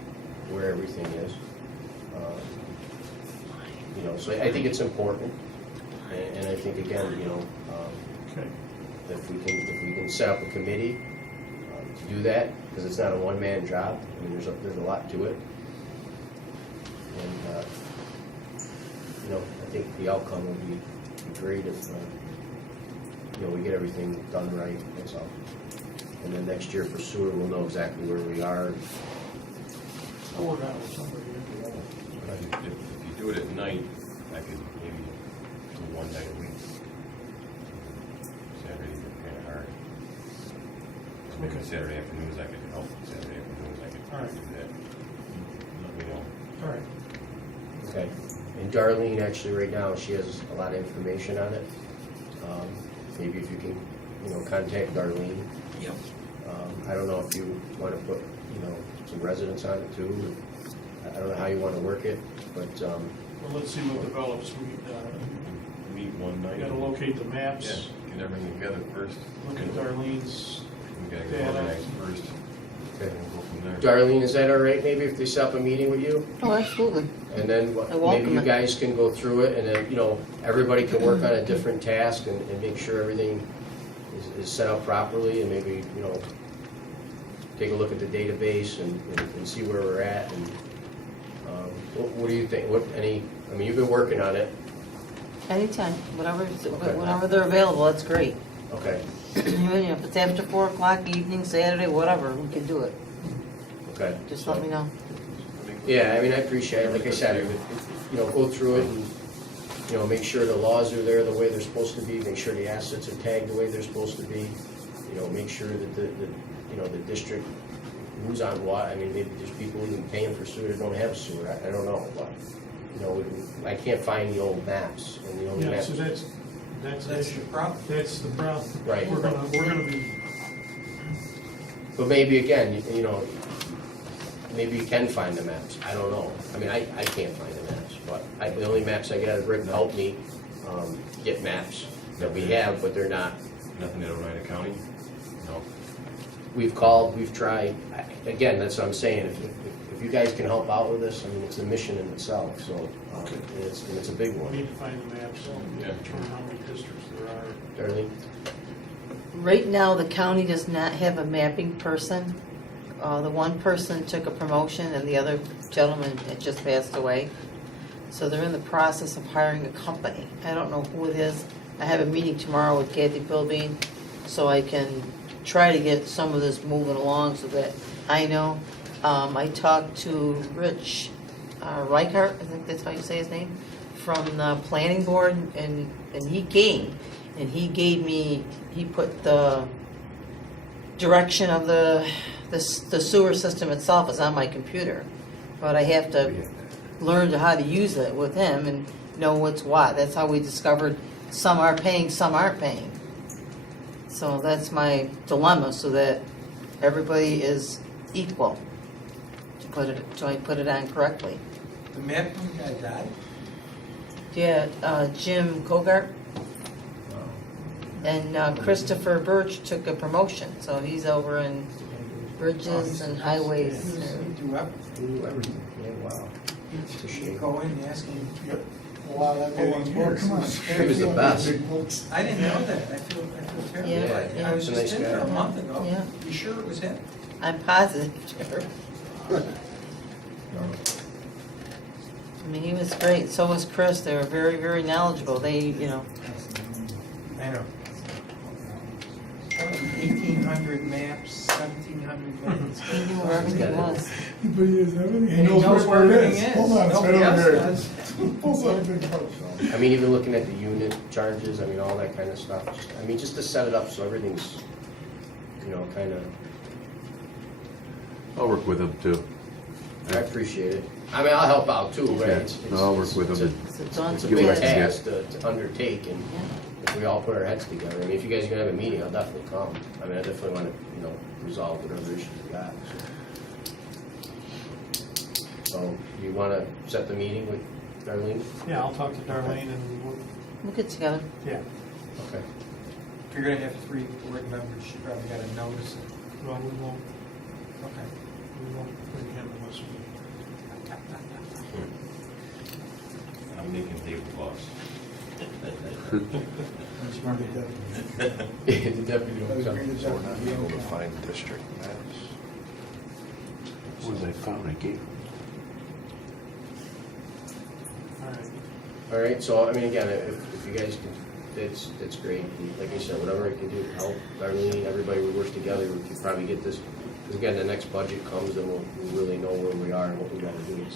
where everything is. You know, so I think it's important. And I think again, you know, Okay. if we can set up a committee to do that, because it's not a one-man job. I mean, there's a lot to it. And, you know, I think the outcome would be great if, you know, we get everything done right, that's all. And then next year for sewer, we'll know exactly where we are. I'll work out with somebody. If you do it at night, I could maybe do one night a week. Saturday is kind of hard. Maybe Okay. Saturday afternoons I could help. Saturday afternoons I could All right. do that. Let me know. All right. Okay. And Darlene, actually, right now, she has a lot of information on it. Maybe if you can, you know, contact Darlene. Yep. I don't know if you want to put, you know, some residents on it too. I don't know how you want to work it, but, Well, let's see what develops. Meet one We night. gotta locate the Yeah, maps, get everything together first. look at Darlene's, We gotta data. get organized first. Okay. And we'll go from there. Darlene, is that all right, maybe if they set up a meeting with you? Oh, absolutely. And then I welcome maybe you it. guys can go through it, and then, you know, everybody can work on a different task and make sure everything is set up properly, and maybe, you know, take a look at the database and see where we're at, and, what do you think, I mean, you've been working on it, Anytime, whenever they're available, that's great. okay, Even if it's after 4 o'clock, evening, Saturday, whatever, we can do it. okay. Just let me know. Yeah, I mean, I appreciate it, like I said, you know, go through it and, you know, make sure the laws are there the way they're supposed to be, make sure the assets are tagged the way they're supposed to be, you know, make sure that you know, the district, who's on what, I mean, maybe there's people even paying for sewer that don't have sewer, I don't know, but, you know, I can't find the old maps, and the only yeah, maps. so that's the That's issue. your problem. That's the problem. Right. We're gonna be, But maybe again, you know, maybe you can find the maps, I don't know, I mean, I can't find the maps, but the only maps I got, Rick helped me, get maps that we have, but they're not. Nothing in Oneida County? No. We've called, we've tried, again, that's what I'm saying, if you guys can help out with this, I mean, it's a mission in itself, so, and it's a big we one. need to find the maps, Yeah. determine how many districts there are. Darlene? Right now, the county does not have a mapping person. The one person took a promotion and the other gentleman had just passed away. So they're in the process of hiring a company. I don't know who it is. I have a meeting tomorrow with Kathy Bilbein, so I can try to get some of this moving along so that I know. I talked to Rich Reichart, I think that's how you say his name, from the planning board, and he came, and he gave me, he put the direction of the sewer system itself is on my computer, but I have to learn how to use it with him and know what's what. That's how we discovered some are paying, some aren't paying. So that's my dilemma, so that everybody is equal, to I put it on correctly. The mapping guy died? Yeah, Jim Kogart and Christopher Birch took a promotion, so he's over in bridges and highways. through everything. Ooh, everything, yeah, wow. It's a You shame. go in and ask him, Wow, that Oh, long years. Come on. He was the best. I didn't know that, I feel terrible. Yeah, I was he's a just nice in there a guy. month ago. Yeah. You sure it was him? I'm positive. I mean, he was great, so was Chris, they were very, very knowledgeable, they, you know, I know. 1,800 maps, 1,700 minutes. he knew where everything was. But he has everything. He knows where everything is. Hold on, Nobody it's right else over here. does. Pulls out a big house. I mean, even looking at the unit charges, I mean, all that kind of stuff. I mean, just to set it up so everything's, you know, kind of, I'll work with him too. I appreciate it. I mean, I'll help out too, right? No, I'll work with him. It's a daunting It's a Give big us- task to undertake, and Yeah. if we all put our heads together, I mean, if you guys are gonna have a meeting, I'll definitely come. I mean, I definitely wanna, you know, resolve whatever issues we got, so. You wanna set the meeting with Darlene? Yeah, I'll talk to Darlene and we'll, We'll get together. yeah, Okay. If you're gonna have 3 board members, you probably gotta notice it. well, we won't Okay. bring him unless we. I'm making tablecloths. The deputy will come. So we're not able to find district maps. What I found, I gave him. All right. All right, so, I mean, again, if you guys can, it's great. And like I said, whatever I can do to help Darlene, everybody, we work together, we can probably get this, because again, the next budget comes and we'll really know where we are and what we gotta do.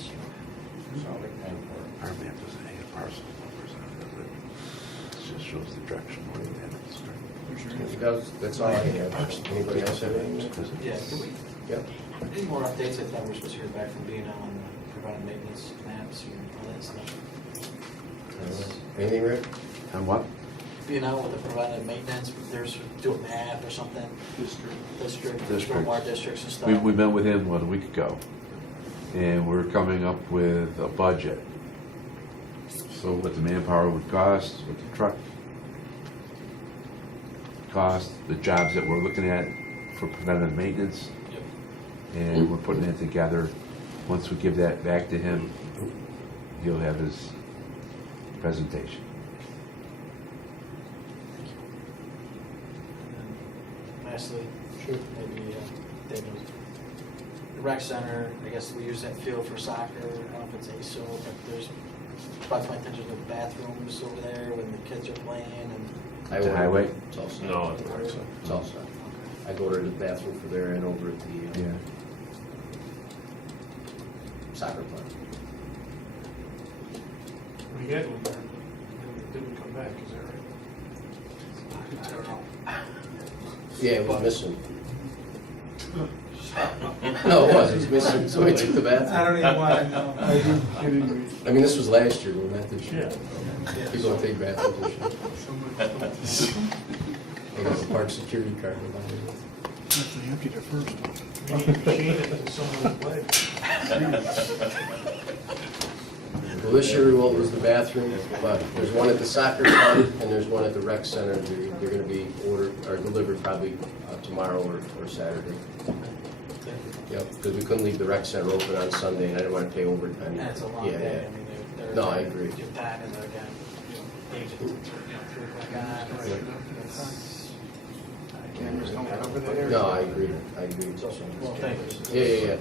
Our map doesn't have parcel numbers on it, does it? It just shows the direction where the map is. That's all I have. Anybody else have anything? Yeah, can we, Yep. any more updates? I thought we were supposed to hear back from being on providing maintenance maps and all that stuff. Anything, Rick? And what? Being out with the provided maintenance, there's do a map or something, district, stormwater districts and stuff. We met with him, what, a week ago, and we're coming up with a budget. So what the manpower would cost, what the truck cost, the jobs that we're looking at for preventative maintenance, Yep. and we're putting it together. Once we give that back to him, he'll have his presentation. And lastly, maybe David, the rec center, I guess we use that field for soccer. I don't know if it's ASO, but there's about my attention to the bathrooms over there when the kids are playing and. The highway? It's all set. No, it's not. It's all set. I go to the bathroom for there and over at the Yeah. soccer plant. We had one there, and it didn't come back, is that right? I don't know. Yeah, it was missing. No, it was missing, so I took the I bathroom. don't even wanna know. I mean, this was last year, when that did you? Yeah. People don't take bathrooms this year. I got a park security card. Empty the first one. We need to chain it to someone's leg. Well, this year, what was the bathroom, but there's one at the soccer club and there's one at the rec center. They're gonna be ordered, or delivered probably tomorrow or Saturday. Yep, because we couldn't leave the rec center open on Sunday and I didn't wanna pay overtime. And it's a long Yeah, day. yeah. I mean, they're. No, I agree. Your time and again, age, 3 o'clock on. It's- Cameras don't cover that area? No, I agree. Well, thank you. Yeah.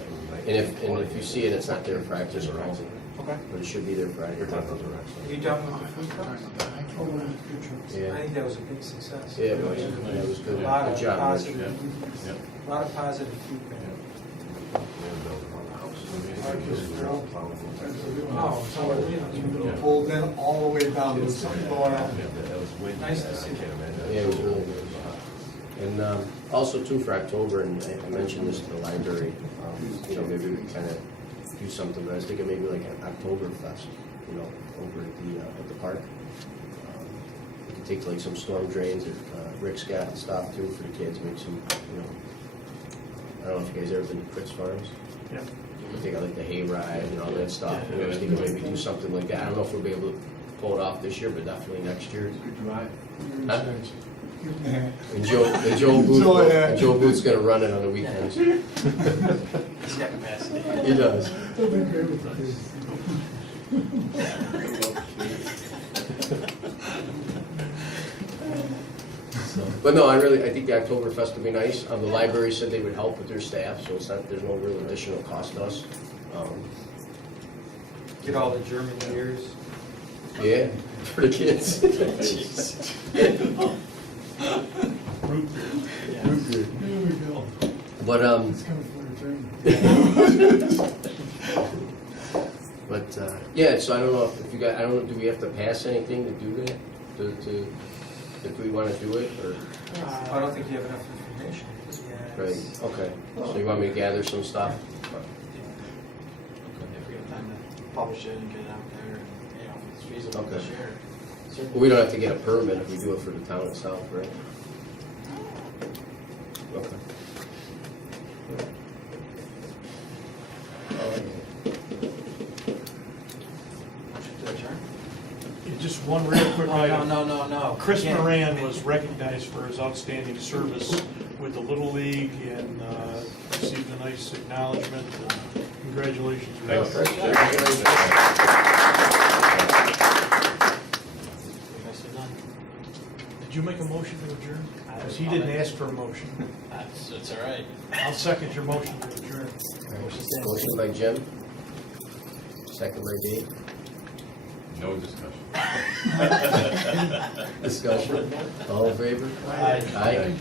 And if you see it, it's not there Friday, just call me. Okay. But it should be there Friday. You done with the food trucks? I Yeah, think that was a big success. yeah, it was, it was good. A lot Good of job, Rich. positive, a lot of positive feedback. Oh, so, Pulled in all the way down, there's something going on. nice to see. Yeah, it was really good. And also too for October, and I mentioned this to the library, you know, maybe we kind of do something, but I was thinking maybe like an Oktoberfest, you know, over at the park. We could take like some storm drains that Rick's got stuff too for the kids, make some, you know, I don't know if you guys ever been to Fritz Farms? Yeah. We take out like the hay ride and all that stuff. And I was thinking maybe do something like that. I don't know if we'll be able to pull it off this year, but definitely next year. Good drive. Huh? And Joe Booth's gonna run it on the weekends. He He's got capacity. does. But no, I think the Oktoberfest would be nice. The library said they would help with their staff, so it's not, there's no real additional cost to us. Get all the German beers. Yeah, for the kids. Root beer. There we go. But, It's coming for the train. yeah, so I don't know if you got, I don't know, do we have to pass anything to do that? If we wanna do it, or, I don't think you have enough information. right, okay. So you want me to gather some stuff? If we have time to publish it and get it out there, and, you know, if it's feasible to Okay. share. Well, we don't have to get a permit if we do it for the town itself, right? Okay. Motion to adjourn? Just one real quick Oh, item. no. Chris Yeah. Moran was recognized for his outstanding service with the Little League and received a nice acknowledgement. Congratulations, Ralph. Nicely done. Did you make a motion to adjourn? Because he didn't ask for a motion. That's all right. I'll second your motion to adjourn. Motion by Jim. Second by Dave. No discussion. Discussion. All in favor? Aye. Aye.